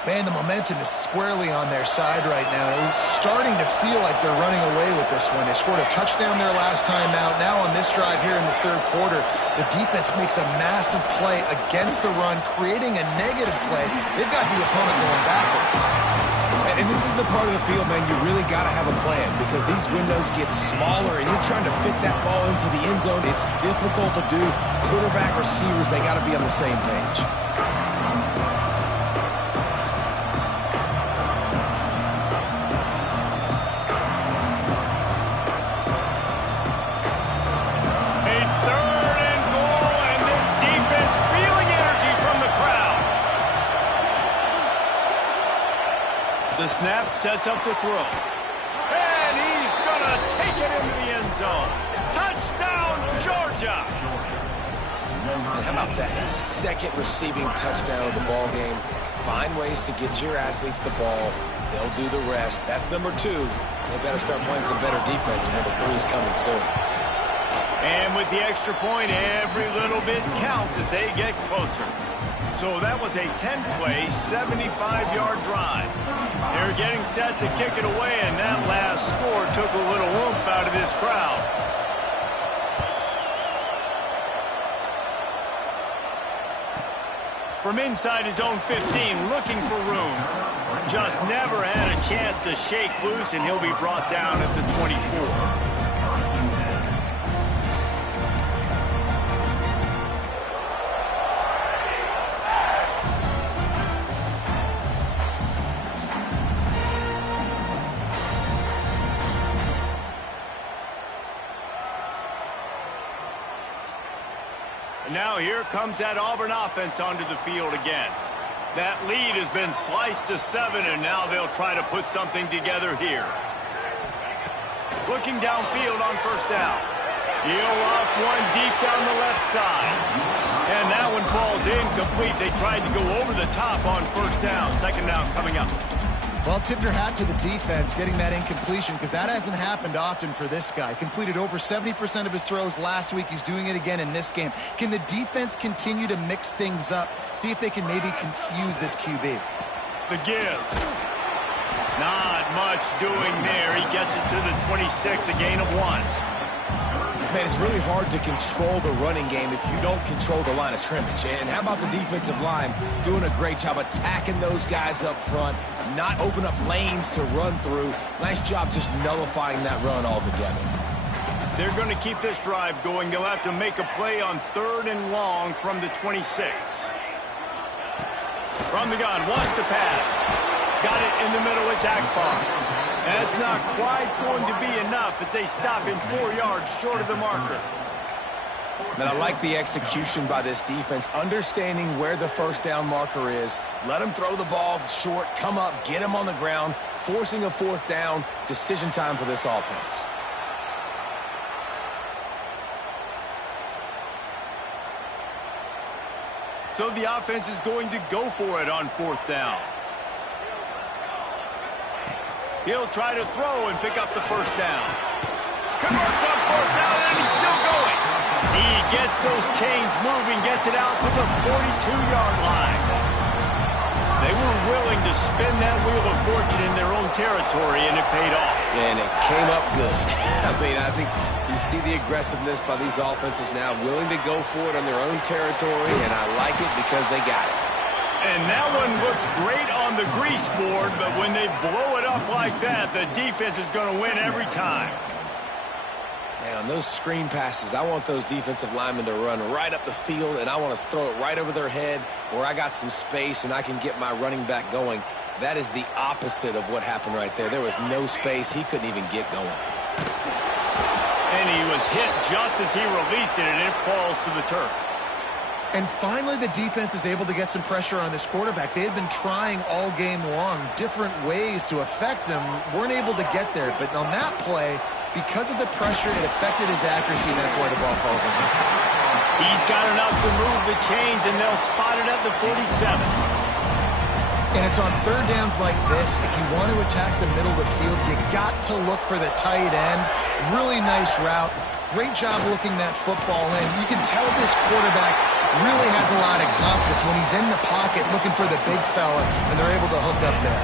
Man, the momentum is squarely on their side right now. It's starting to feel like they're running away with this one. They scored a touchdown their last time out. Now on this drive here in the third quarter, the defense makes a massive play against the run, creating a negative play. They've got the opponent going backwards. And this is the part of the field, man, you really got to have a plan because these windows get smaller and you're trying to fit that ball into the end zone. It's difficult to do. Quarterback, receivers, they got to be on the same page. The snap sets up the throw. And he's going to take it into the end zone. Touchdown, Georgia! And how about that? His second receiving touchdown of the ball game. Find ways to get your athletes the ball. They'll do the rest. That's number 2. They better start playing some better defense. Number 3 is coming soon. And with the extra point, every little bit counts as they get closer. So that was a 10-play, 75-yard drive. They're getting set to kick it away, and that last score took a little oomph out of this crowd. From inside his own 15, looking for room. Just never had a chance to shake loose, and he'll be brought down at the 24. Now here comes that Auburn offense onto the field again. That lead has been sliced to 7, and now they'll try to put something together here. Looking downfield on first down. He'll off one deep down the left side. And that one falls incomplete. They tried to go over the top on first down. Second down coming up. Well, tip your hat to the defense getting that incompletion because that hasn't happened often for this guy. Completed over 70% of his throws last week. He's doing it again in this game. Can the defense continue to mix things up? See if they can maybe confuse this QB. The give. Not much doing there. He gets it to the 26, a gain of 1. Man, it's really hard to control the running game if you don't control the line of scrimmage. And how about the defensive line doing a great job attacking those guys up front, not open up lanes to run through. Nice job just nullifying that run altogether. They're going to keep this drive going. They'll have to make a play on 3rd and long from the 26. From the gun, wants to pass. Got it in the middle with Akbar. That's not quite going to be enough as they stop him 4 yards short of the marker. And I like the execution by this defense, understanding where the first down marker is. Let him throw the ball short, come up, get him on the ground, forcing a 4th down. Decision time for this offense. So the offense is going to go for it on 4th down. He'll try to throw and pick up the first down. Converts on 4th down, and he's still going. He gets those chains moving, gets it out to the 42-yard line. They were willing to spin that wheel of fortune in their own territory, and it paid off. And it came up good. I mean, I think you see the aggressiveness by these offenses now, willing to go for it on their own territory, and I like it because they got it. And that one looked great on the grease board, but when they blow it up like that, the defense is going to win every time. Man, on those screen passes, I want those defensive linemen to run right up the field, and I want to throw it right over their head where I got some space and I can get my running back going. That is the opposite of what happened right there. There was no space. He couldn't even get going. And he was hit just as he released it, and it falls to the turf. And finally, the defense is able to get some pressure on this quarterback. They had been trying all game long, different ways to affect him, weren't able to get there. But on that play, because of the pressure, it affected his accuracy, and that's why the ball falls in. He's got enough to move the chains, and they'll spot it at the 47. And it's on 3rd downs like this. If you want to attack the middle of the field, you got to look for the tight end. Really nice route. Great job looking that football in. You can tell this quarterback really has a lot of confidence when he's in the pocket looking for the big fella, and they're able to hook up there.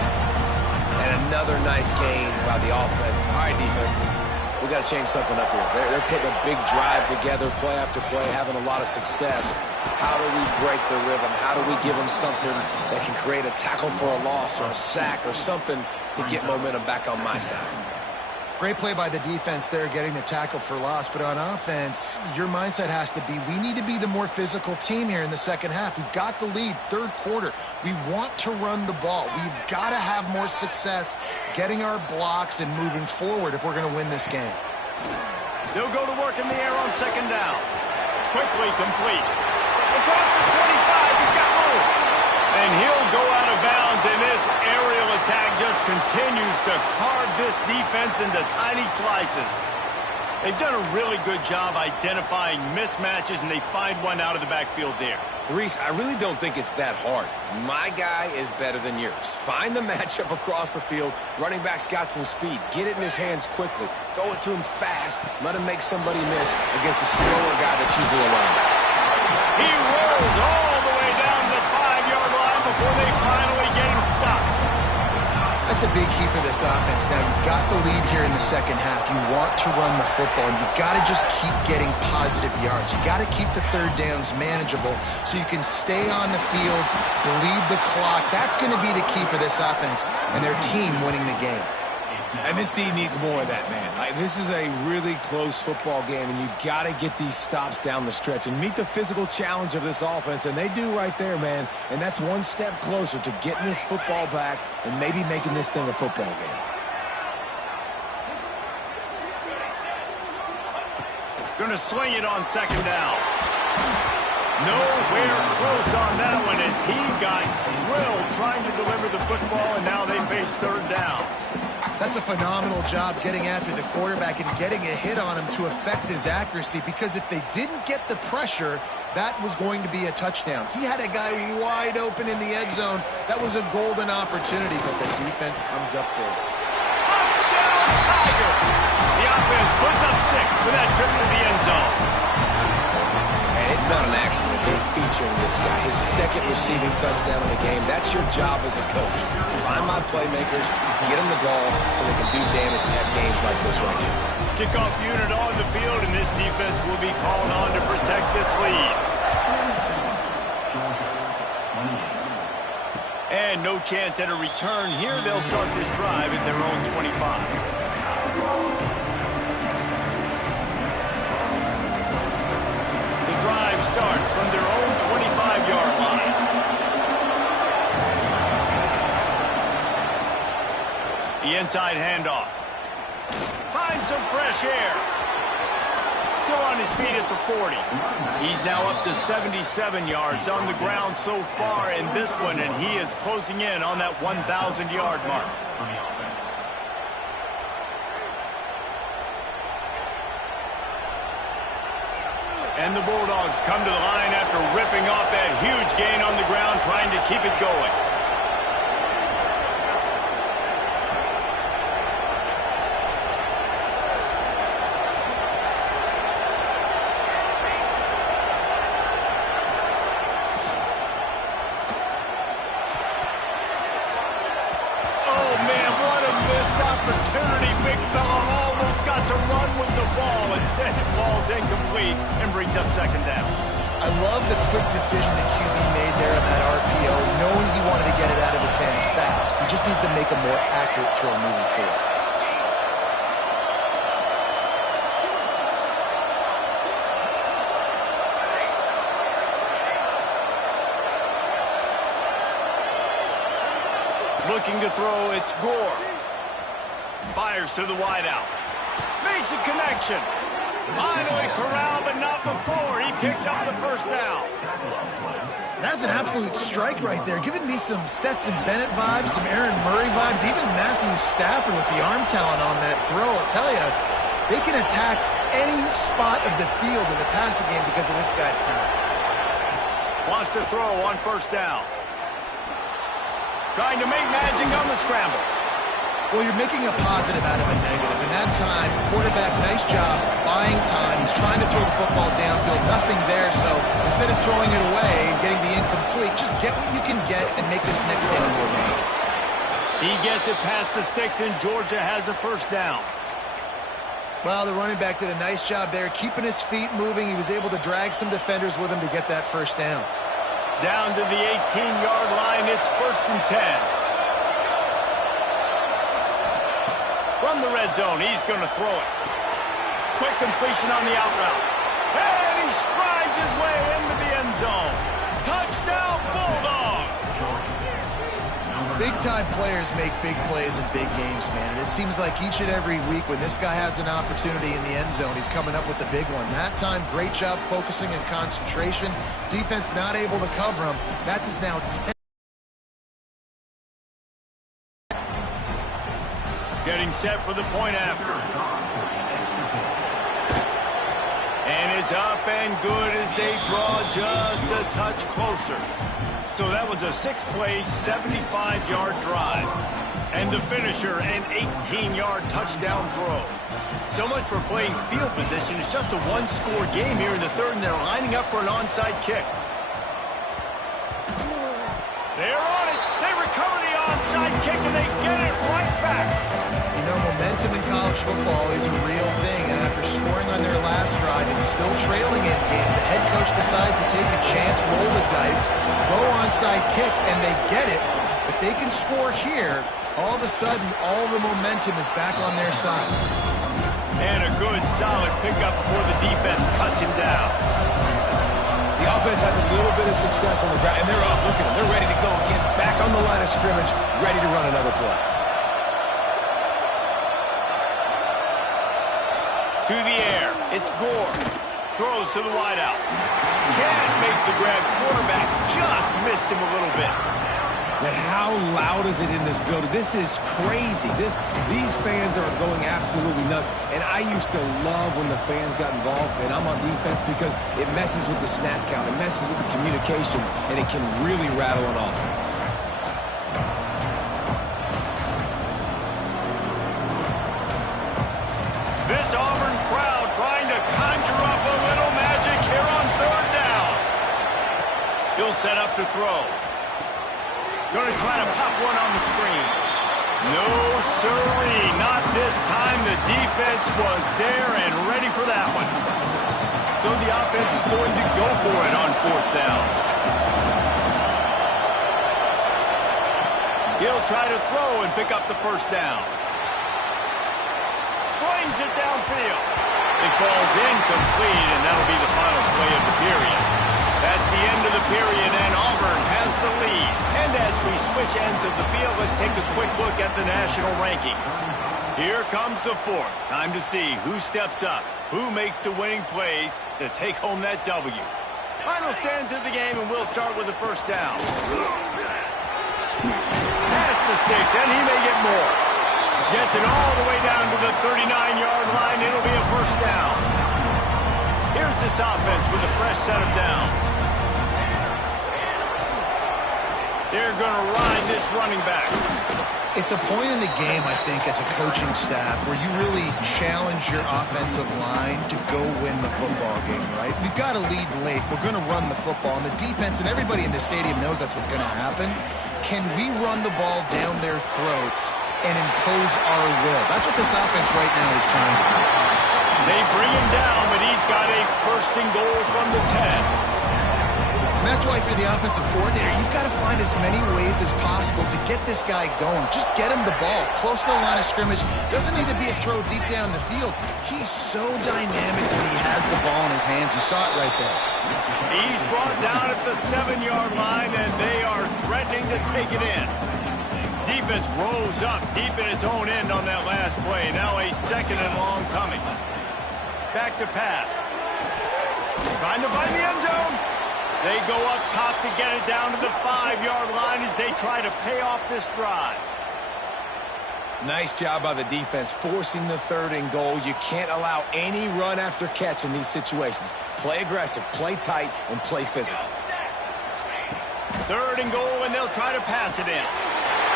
And another nice gain by the offense. All right, defense, we got to change something up here. They're putting a big drive together, play after play, having a lot of success. How do we break the rhythm? How do we give them something that can create a tackle for a loss or a sack or something to get momentum back on my side? Great play by the defense there, getting the tackle for loss. But on offense, your mindset has to be, we need to be the more physical team here in the second half. We've got the lead, 3rd quarter. We want to run the ball. We've got to have more success getting our blocks and moving forward if we're going to win this game. They'll go to work in the air on 2nd down. Quickly complete. Across the 25, he's got room. And he'll go out of bounds, and this aerial attack just continues to carve this defense into tiny slices. They've done a really good job identifying mismatches, and they find one out of the backfield there. Reese, I really don't think it's that hard. My guy is better than yours. Find the matchup across the field. Running back's got some speed. Get it in his hands quickly. Throw it to him fast. Let him make somebody miss against a slower guy that's usually a linebacker. He rolls all the way down the 5-yard line before they finally get him stopped. That's a big key for this offense. Now, you've got the lead here in the second half. You want to run the football, and you've got to just keep getting positive yards. You got to keep the 3rd downs manageable so you can stay on the field, bleed the clock. That's going to be the key for this offense and their team winning the game. And this team needs more of that, man. This is a really close football game, and you got to get these stops down the stretch and meet the physical challenge of this offense, and they do right there, man. And that's one step closer to getting this football back and maybe making this thing a football game. Going to swing it on 2nd down. Nowhere close on that one as he got drilled trying to deliver the football, and now they face 3rd down. That's a phenomenal job getting after the quarterback and getting a hit on him to affect his accuracy, because if they didn't get the pressure, that was going to be a touchdown. He had a guy wide open in the end zone. That was a golden opportunity, but the defense comes up big. Touchdown, Tiger! The offense puts up 6 with that trip to the end zone. And it's not an accident. They're featuring this guy. His 2nd receiving touchdown in the game. That's your job as a coach. Find my playmakers, get them the ball so they can do damage and have games like this right here. Kickoff unit on the field, and this defense will be called on to protect this lead. And no chance at a return here. They'll start this drive at their own 25. The drive starts from their own 25-yard line. The inside handoff. Finds some fresh air. Still on his feet at the 40. He's now up to 77 yards on the ground so far in this one, and he is closing in on that 1,000-yard mark. And the Bulldogs come to the line after ripping off that huge gain on the ground, trying to keep it going. Opportunity, big fella almost got to run with the ball. Instead, it falls incomplete and brings up second down. I love the quick decision that QB made there on that RPO, knowing he wanted to get it out of his hands fast. He just needs to make a more accurate throw moving forward. Looking to throw, it's Gore. Fires to the wideout. Makes a connection. Finally corralled, but not before. He picks up the first down. That's an absolute strike right there. Giving me some Stetson Bennett vibes, some Aaron Murray vibes, even Matthew Stafford with the arm talent on that throw. I'll tell you, they can attack any spot of the field in the passing game because of this guy's talent. Wants to throw on first down. Trying to make magic on the scramble. Well, you're making a positive out of a negative. In that time, quarterback, nice job, buying time. He's trying to throw the football downfield, nothing there. So instead of throwing it away and getting the incomplete, just get what you can get and make this next down more manageable. He gets it past the sticks, and Georgia has a first down. Well, the running back did a nice job there, keeping his feet moving. He was able to drag some defenders with him to get that first down. Down to the 18-yard line, it's 1st and 10. From the red zone, he's going to throw it. Quick completion on the out route. And he strides his way into the end zone. Touchdown, Bulldogs! Big-time players make big plays in big games, man. And it seems like each and every week when this guy has an opportunity in the end zone, he's coming up with the big one. That time, great job focusing and concentration. Defense not able to cover him. That's his now 10th. Getting set for the point after. And it's up and good as they draw just a touch closer. So that was a 6-play, 75-yard drive. And the finisher, an 18-yard touchdown throw. So much for playing field position. It's just a one-score game here in the third, and they're lining up for an onside kick. They're on it. They recover the onside kick, and they get it right back. You know, momentum in college football is a real thing, and after scoring on their last drive and still trailing in game, the head coach decides to take a chance, roll the dice, go onside kick, and they get it. If they can score here, all of a sudden, all the momentum is back on their side. And a good, solid pickup before the defense cuts him down. The offense has a little bit of success on the ground, and they're up. Look at them. They're ready to go again, back on the line of scrimmage, ready to run another play. To the air, it's Gore. Throws to the wideout. Can't make the grab. Quarterback just missed him a little bit. Man, how loud is it in this building? This is crazy. These fans are going absolutely nuts. And I used to love when the fans got involved, and I'm on defense because it messes with the snap count. It messes with the communication, and it can really rattle an offense. This Auburn crowd trying to conjure up a little magic here on third down. He'll set up to throw. Going to try to pop one on the screen. No, sirree, not this time. The defense was there and ready for that one. So the offense is going to go for it on 4th down. He'll try to throw and pick up the 1st down. Slings it downfield. It falls incomplete, and that'll be the final play of the period. That's the end of the period, and Auburn has the lead. And as we switch ends of the field, let's take a quick look at the national rankings. Here comes the 4th. Time to see who steps up, who makes the winning plays to take home that W. Final stands of the game, and we'll start with the 1st down. Past the sticks, and he may get more. Gets it all the way down to the 39-yard line. It'll be a 1st down. Here's this offense with a fresh set of downs. They're going to ride this running back. It's a point in the game, I think, as a coaching staff where you really challenge your offensive line to go win the football game, right? We've got to lead late. We're going to run the football. And the defense and everybody in the stadium knows that's what's going to happen. Can we run the ball down their throats and impose our will? That's what this offense right now is trying to do. They bring him down, but he's got a 1st and goal from the 10. And that's why for the offensive coordinator, you've got to find as many ways as possible to get this guy going. Just get him the ball close to the line of scrimmage. Doesn't need to be a throw deep down the field. He's so dynamic when he has the ball in his hands. You saw it right there. He's brought down at the 7-yard line, and they are threatening to take it in. Defense rose up deep in its own end on that last play. Now a 2nd and long coming. Back to pass. Trying to find the end zone. They go up top to get it down to the 5-yard line as they try to pay off this drive. Nice job by the defense forcing the 3rd and goal. You can't allow any run after catch in these situations. Play aggressive, play tight, and play physical. 3rd and goal, and they'll try to pass it in.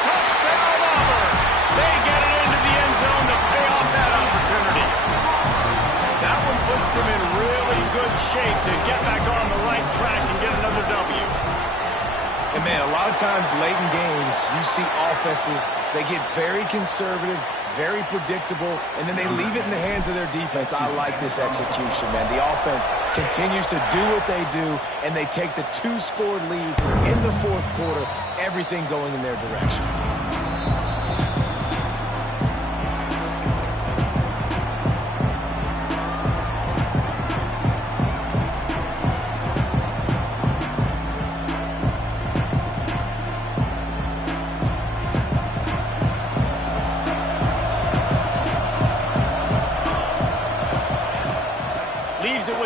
Touchdown, Auburn! They get it into the end zone to pay off that opportunity. That one puts them in really good shape to get back on the right track and get another W. And, man, a lot of times late in games, you see offenses, they get very conservative, very predictable, and then they leave it in the hands of their defense. I like this execution, man. The offense continues to do what they do, and they take the 2-score lead in the 4th quarter, everything going in their direction.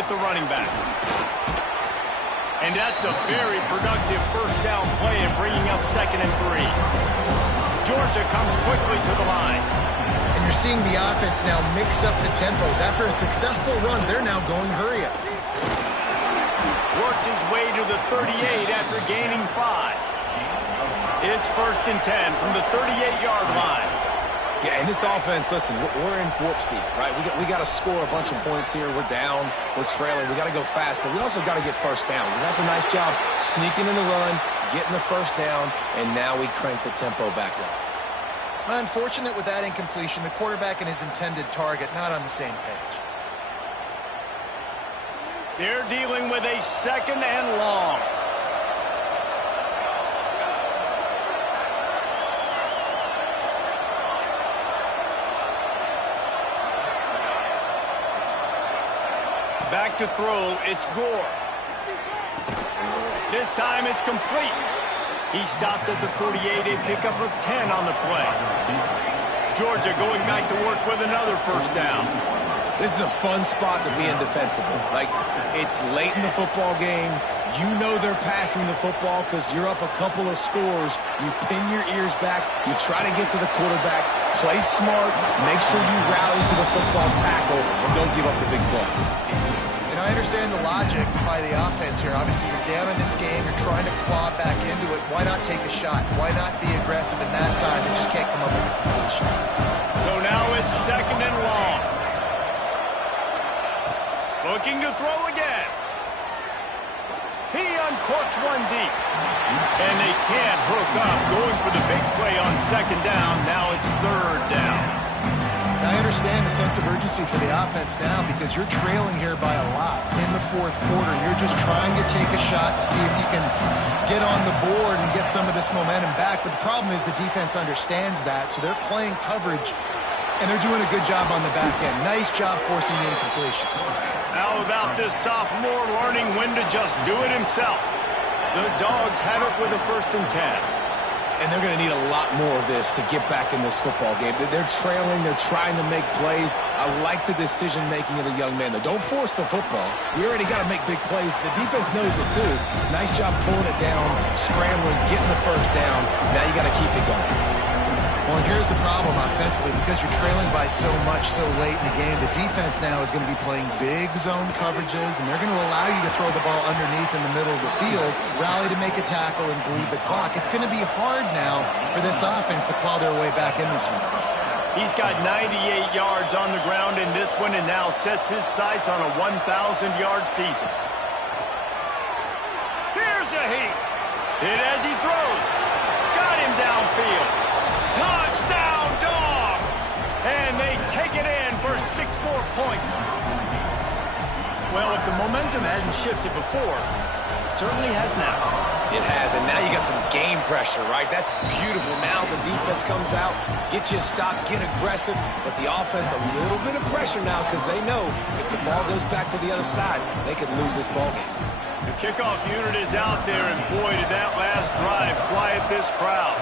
The running back. And that's a very productive 1st down play and bringing up 2nd and 3. Georgia comes quickly to the line. And you're seeing the offense now mix up the tempos. After a successful run, they're now going hurry up. Works his way to the 38 after gaining 5. It's 1st and 10 from the 38-yard line. Yeah, and this offense, listen, we're in warp speed, right? We got to score a bunch of points here. We're down, we're trailing. We got to go fast, but we also got to get 1st downs. And that's a nice job sneaking in the run, getting the 1st down, and now we crank the tempo back up. Unfortunate with that incompletion. The quarterback and his intended target not on the same page. They're dealing with a 2nd and long. Back to throw, it's Gore. This time it's complete. He stopped at the 48, a pickup of 10 on the play. Georgia going back to work with another 1st down. This is a fun spot to be in defensively. Like, it's late in the football game. You know they're passing the football because you're up a couple of scores. You pin your ears back. You try to get to the quarterback. Play smart. Make sure you rally to the football tackle and don't give up the big plays. I understand the logic by the offense here. Obviously, you're down in this game. You're trying to claw back into it. Why not take a shot? Why not be aggressive in that time? You just can't come up with a completion. So now it's 2nd and long. Looking to throw again. He uncorks one deep. And they can't hook up, going for the big play on second down. Now it's third down. I understand the sense of urgency for the offense now because you're trailing here by a lot in the fourth quarter. You're just trying to take a shot to see if you can get on the board and get some of this momentum back. But the problem is the defense understands that, so they're playing coverage, and they're doing a good job on the back end. Nice job forcing the incompletion. How about this sophomore learning when to just do it himself? The Dogs have it with a 1st and 10. And they're going to need a lot more of this to get back in this football game. They're trailing. They're trying to make plays. I like the decision-making of the young man, though. Don't force the football. We already got to make big plays. The defense knows it, too. Nice job pulling it down, scrambling, getting the first down. Now you got to keep it going. Well, and here's the problem offensively. Because you're trailing by so much so late in the game, the defense now is going to be playing big zone coverages, and they're going to allow you to throw the ball underneath in the middle of the field, rally to make a tackle, and bleed the clock. It's going to be hard now for this offense to claw their way back in this one. He's got 98 yards on the ground in this one and now sets his sights on a 1,000-yard season. Here's a heat. Hit as he throws. Got him downfield. Touchdown, Dogs! And they take it in for 6 more points. Well, if the momentum hadn't shifted before, it certainly has now. It has, and now you got some game pressure, right? That's beautiful. Now the defense comes out, get you a stop, get aggressive, but the offense a little bit of pressure now because they know if the ball goes back to the other side, they could lose this ball game. The kickoff unit is out there, and boy, did that last drive quiet this crowd.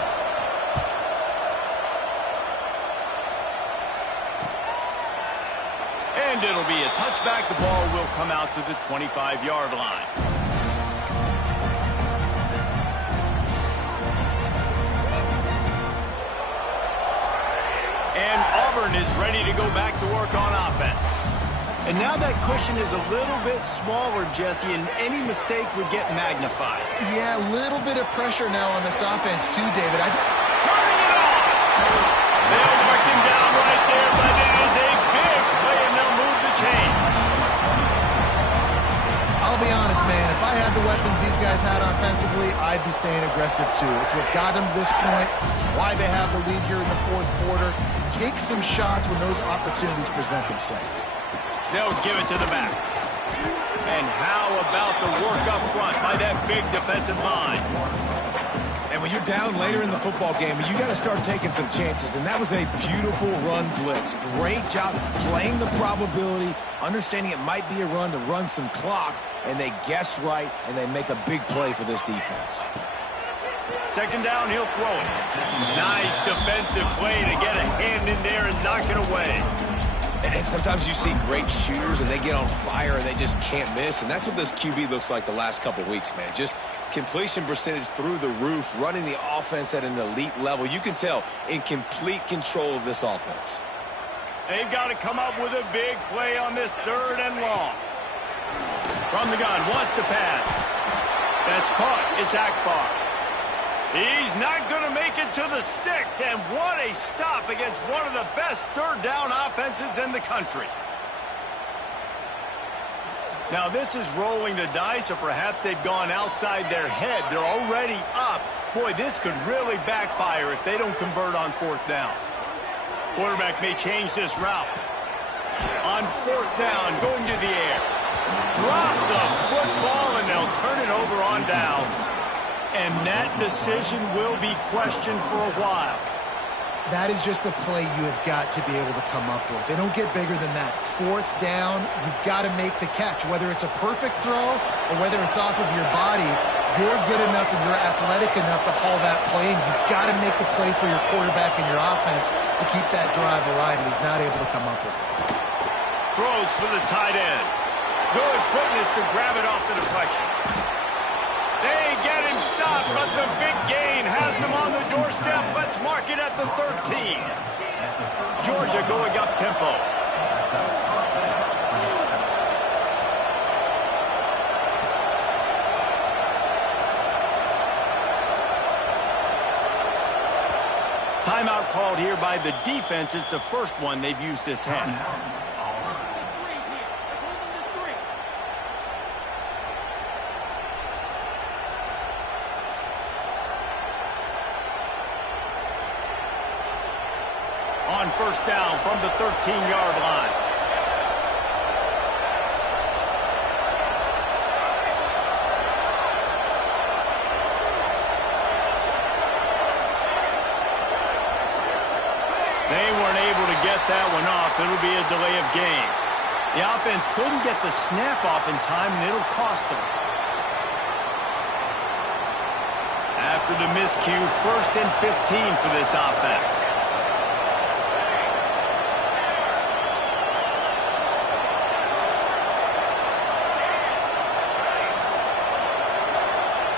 And it'll be a touchback. The ball will come out to the 25-yard line. And Auburn is ready to go back to work on offense. And now that cushion is a little bit smaller, Jesse, and any mistake would get magnified. Yeah, a little bit of pressure now on this offense too, David. Turning it on! They'll mark him down right there, but it is a big play, and they'll move the chains. I'll be honest, man. If I had the weapons these guys had offensively, I'd be staying aggressive too. It's what got them to this point. It's why they have the lead here in the fourth quarter. Take some shots when those opportunities present themselves. They'll give it to the back. And how about the work up front by that big defensive line? And when you're down later in the football game, you got to start taking some chances. And that was a beautiful run blitz. Great job playing the probability, understanding it might be a run to run some clock, and they guess right, and they make a big play for this defense. Second down, he'll throw it. Nice defensive play to get a hand in there and knock it away. And sometimes you see great shooters, and they get on fire, and they just can't miss. And that's what this QB looks like the last couple weeks, man. Just completion percentage through the roof, running the offense at an elite level. You can tell in complete control of this offense. They've got to come up with a big play on this 3rd and long. From the gun, wants to pass. That's caught. It's Akbar. He's not going to make it to the sticks, and what a stop against one of the best 3rd down offenses in the country. Now, this is rolling the dice, or perhaps they've gone outside their head. They're already up. Boy, this could really backfire if they don't convert on 4th down. Quarterback may change this route. On 4th down, going to the air. Drop the football, and they'll turn it over on downs. And that decision will be questioned for a while. That is just a play you have got to be able to come up with. They don't get bigger than that. 4th down, you've got to make the catch. Whether it's a perfect throw or whether it's off of your body, you're good enough and you're athletic enough to haul that play, and you've got to make the play for your quarterback and your offense to keep that drive alive, and he's not able to come up with it. Throws for the tight end. Good quickness to grab it off the deflection. They get him stopped, but the big gain has them on the doorstep. Let's mark it at the 13. Georgia going up tempo. Timeout called here by the defense. It's the first one they've used this half. on first down from the 13-yard line. They weren't able to get that one off. It'll be a delay of game. The offense couldn't get the snap off in time, and it'll cost them. After the miscue, 1st and 15 for this offense.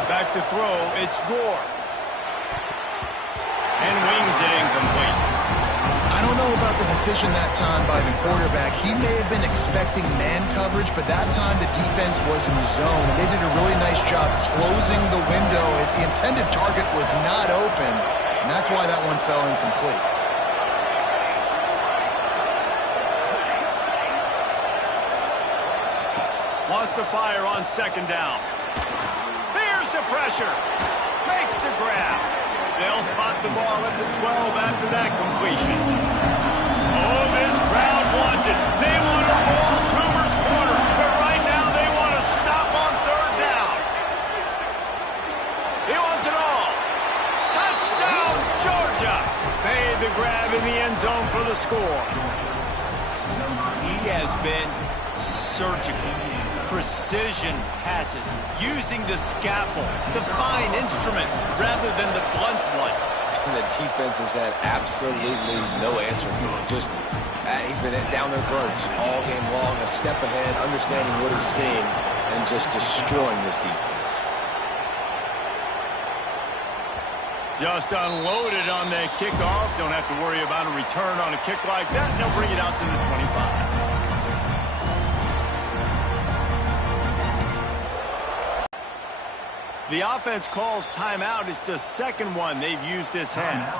Back to throw, it's Gore. And wings it incomplete. I don't know about the decision that time by the quarterback. He may have been expecting man coverage, but that time the defense was in zone. They did a really nice job closing the window. The intended target was not open, and that's why that one fell incomplete. Wants to fire on 2nd down. Here's the pressure. Makes the grab. They'll spot the ball at the 12 after that completion. Oh, this crowd wants it. They want to roll Toomer's corner, but right now they want to stop on 3rd down. He wants it all. Touchdown, Georgia. Made the grab in the end zone for the score. He has been surgical. Precision passes, using the scalpel, the fine instrument, rather than the blunt one. And the defense has had absolutely no answer for him. Just, he's been down their throats all game long, a step ahead, understanding what he's seeing, and just destroying this defense. Just unloaded on that kickoff. Don't have to worry about a return on a kick like that. They'll bring it out to the 25. The offense calls timeout. It's the 2nd one they've used this half.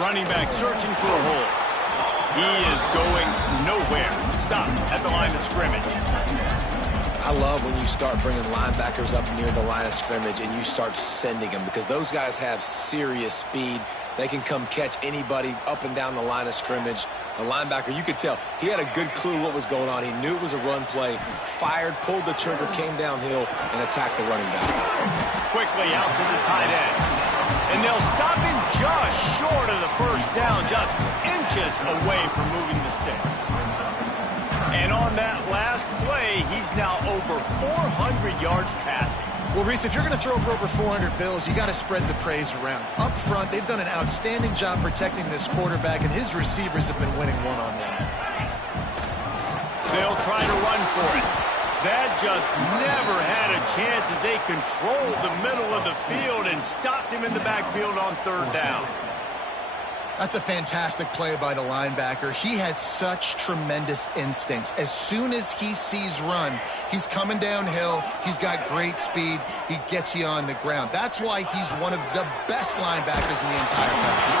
Running back searching for a hole. He is going nowhere. Stop at the line of scrimmage. I love when you start bringing linebackers up near the line of scrimmage and you start sending them, because those guys have serious speed. They can come catch anybody up and down the line of scrimmage. The linebacker, you could tell, he had a good clue what was going on. He knew it was a run play, fired, pulled the trigger, came downhill, and attacked the running back. Quickly out to the tight end. And they'll stop him just short of the 1st down, just inches away from moving the sticks. And on that last play, he's now over 400 yards passing. Well, Reese, if you're going to throw for over 400 bills, you got to spread the praise around. Up front, they've done an outstanding job protecting this quarterback, and his receivers have been winning one-on-one. They'll try to run for it. That just never had a chance as they controlled the middle of the field and stopped him in the backfield on 3rd down. That's a fantastic play by the linebacker. He has such tremendous instincts. As soon as he sees run, he's coming downhill. He's got great speed. He gets you on the ground. That's why he's one of the best linebackers in the entire country.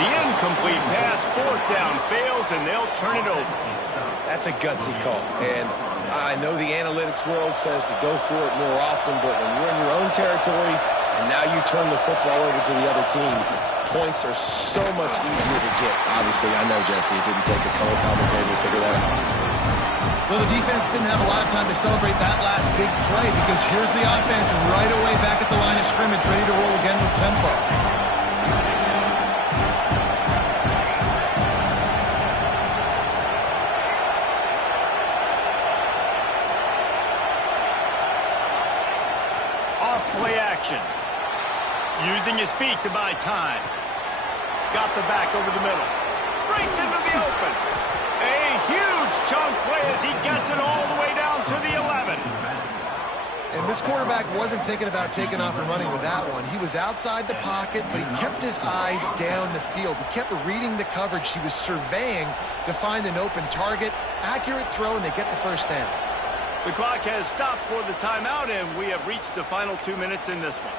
The incomplete pass, 4th down, fails, and they'll turn it over. That's a gutsy call. And I know the analytics world says to go for it more often, but when you're in your own territory and now you turn the football over to the other team, points are so much easier to get. Obviously, I know, Jesse, it didn't take a color commentator to figure that out. Well, the defense didn't have a lot of time to celebrate that last big play, because here's the offense right away back at the line of scrimmage, ready to roll again with tempo. Off play action. Using his feet to buy time. Got the back over the middle. Breaks into the open. A huge chunk play as he gets it all the way down to the 11. And this quarterback wasn't thinking about taking off and running with that one. He was outside the pocket, but he kept his eyes down the field. He kept reading the coverage. He was surveying to find an open target. Accurate throw, and they get the 1st down. The clock has stopped for the timeout, and we have reached the final 2 minutes in this one.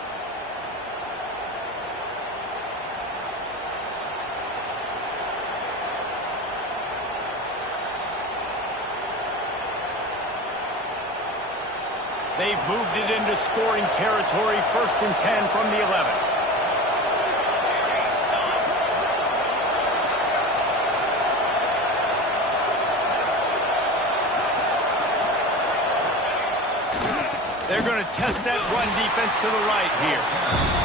They've moved it into scoring territory, 1st and 10 from the 11. They're going to test that run defense to the right here.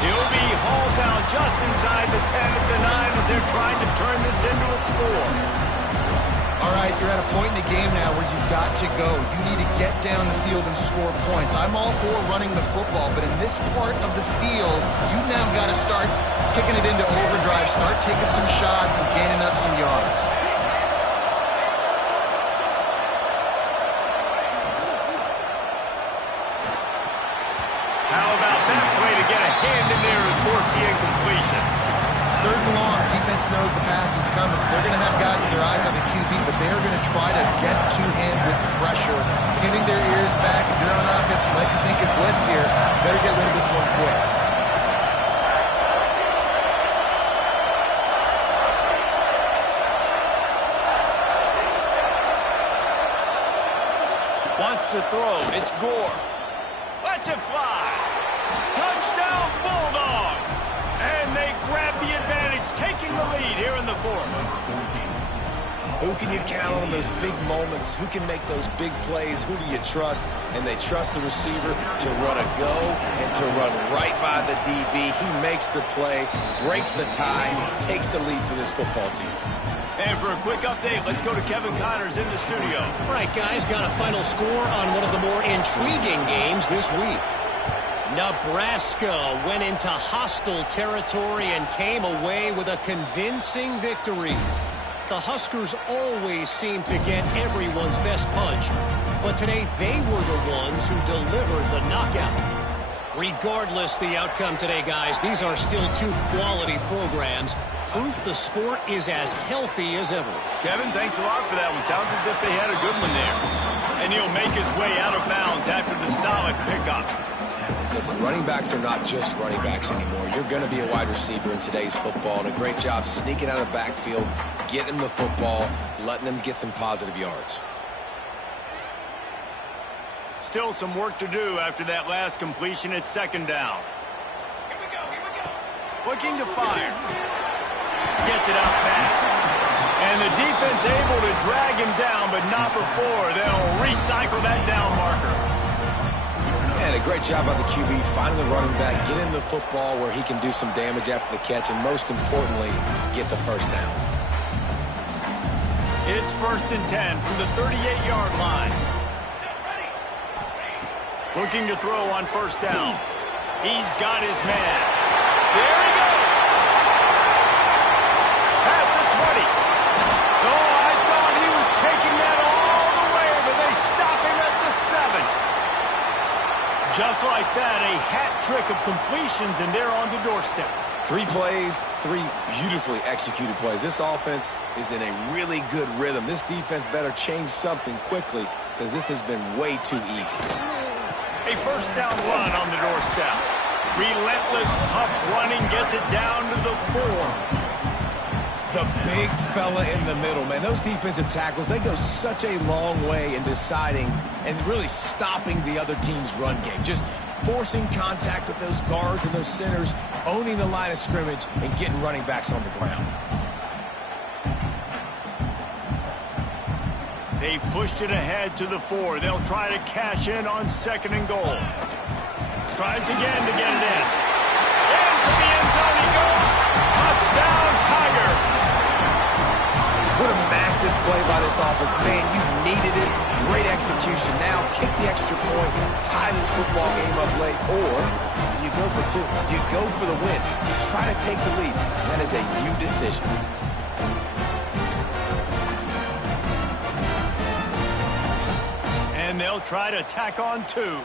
He'll be hauled down just inside the 10 of the 9 as they're trying to turn this into a score. All right, you're at a point in the game now where you've got to go. You need to get down the field and score points. I'm all for running the football, but in this part of the field, you now got to start kicking it into overdrive, start taking some shots and gaining up some yards. How about that play to get a hand in there and force the incompletion? 3rd and long, defense knows the pass is coming, so they're going to have guys with their eyes on the QB, but they're going to try to get to him with pressure, pinning their ears back. If you're on offense, you might be thinking blitz here. Better get rid of this one quick. Wants to throw. It's Gore. Lets it fly. Touchdown, Bulldogs. And they grab the advantage, taking the lead here in the 4th. Who can you count on in those big moments? Who can make those big plays? Who do you trust? And they trust the receiver to run a go and to run right by the DB. He makes the play, breaks the tie, takes the lead for this football team. And for a quick update, let's go to Kevin Connors in the studio. All right, guys, got a final score on one of the more intriguing games this week. Nebraska went into hostile territory and came away with a convincing victory. The Huskers always seem to get everyone's best punch, but today they were the ones who delivered the knockout. Regardless the outcome today, guys, these are still 2 quality programs. Proof the sport is as healthy as ever. Kevin, thanks a lot for that one. Sounds as if they had a good one there. And he'll make his way out of bounds after the solid pickup. Listen, running backs are not just running backs anymore. You're going to be a wide receiver in today's football, and a great job sneaking out of the backfield, getting them the football, letting them get some positive yards. Still some work to do after that last completion at 2nd down. Here we go. Looking to fire. Gets it out fast. And the defense able to drag him down, but not before they'll recycle that down marker. And a great job by the QB finding the running back, getting the football where he can do some damage after the catch, and most importantly, get the 1st down. It's 1st and 10 from the 38-yard line. Looking to throw on 1st down. He's got his man. There he goes. Past the 20. Oh, I thought he was taking that all the way, but they stop him at the 7. Just like that, a hat trick of completions, and they're on the doorstep. 3 plays, 3 beautifully executed plays. This offense is in a really good rhythm. This defense better change something quickly because this has been way too easy. A 1st down run on the doorstep. Relentless, tough running gets it down to the 4. The big fella in the middle, man. Those defensive tackles, they go such a long way in deciding and really stopping the other team's run game. Just forcing contact with those guards and those centers, owning the line of scrimmage, and getting running backs on the ground. They've pushed it ahead to the 4. They'll try to cash in on 2nd and goal. Tries again to get it in. Into the end zone he goes. Touchdown, Tiger. What a massive play by this offense. Man, you needed it. Great execution. Now kick the extra point, tie this football game up late, or do you go for 2? Do you go for the win? Do you try to take the lead? That is a you decision. And they'll try to tack on 2.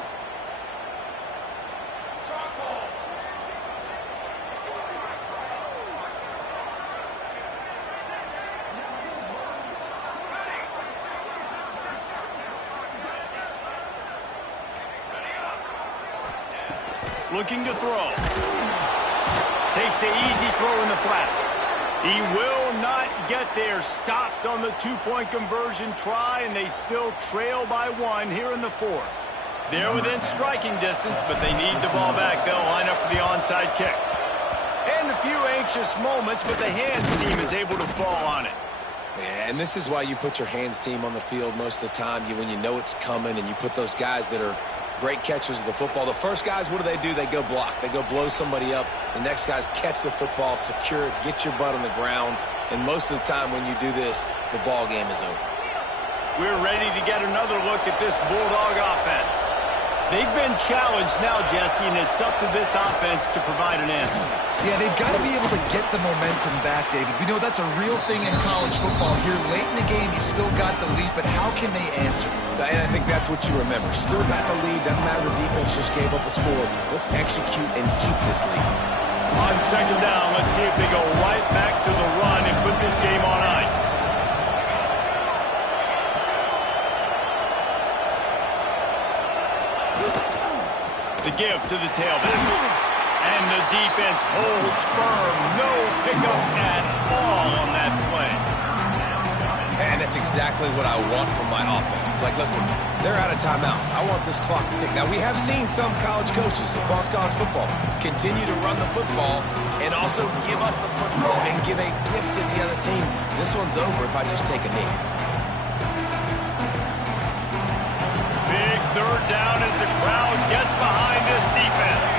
Looking to throw. Takes the easy throw in the flat. He will not get there. Stopped on the 2-point conversion try, and they still trail by 1 here in the 4th. They're within striking distance, but they need the ball back. They'll line up for the onside kick. And a few anxious moments, but the hands team is able to fall on it. Yeah, and this is why you put your hands team on the field most of the time, when you know it's coming, and you put those guys that are great catchers of the football. The first guys, what do? They go block. They go blow somebody up. The next guys catch the football, secure it, get your butt on the ground. And most of the time when you do this, the ball game is over. We're ready to get another look at this Bulldog offense. They've been challenged now, Jesse, and it's up to this offense to provide an answer. Yeah, they've got to be able to get the momentum back, David. We know that's a real thing in college football. Here late in the game, you still got the lead, but how can they answer? And I think that's what you remember. Still got the lead. Doesn't matter the defense just gave up a score. Let's execute and keep this lead. On second down, let's see if they go right back to the run and put this game on ice. The give to the tailback. And the defense holds firm. No pickup at all on that play. And that's exactly what I want from my offense. Like, listen, they're out of timeouts. I want this clock to tick. Now, we have seen some college coaches across college football continue to run the football and also give up the football and give a gift to the other team. This one's over if I just take a knee. Big third down as the crowd gets behind this defense.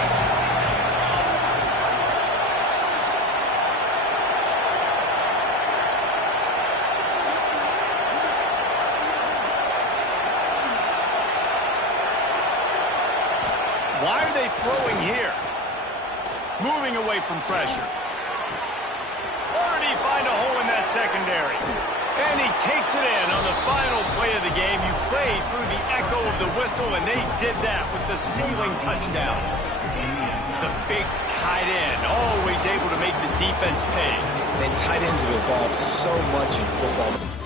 Why are they throwing here? Moving away from pressure. Already find a hole in that secondary. And he takes it in on the final play of the game. You play through the echo of the whistle, and they did that with the ceiling touchdown. The big tight end, always able to make the defense pay. And tight ends have evolved so much in football.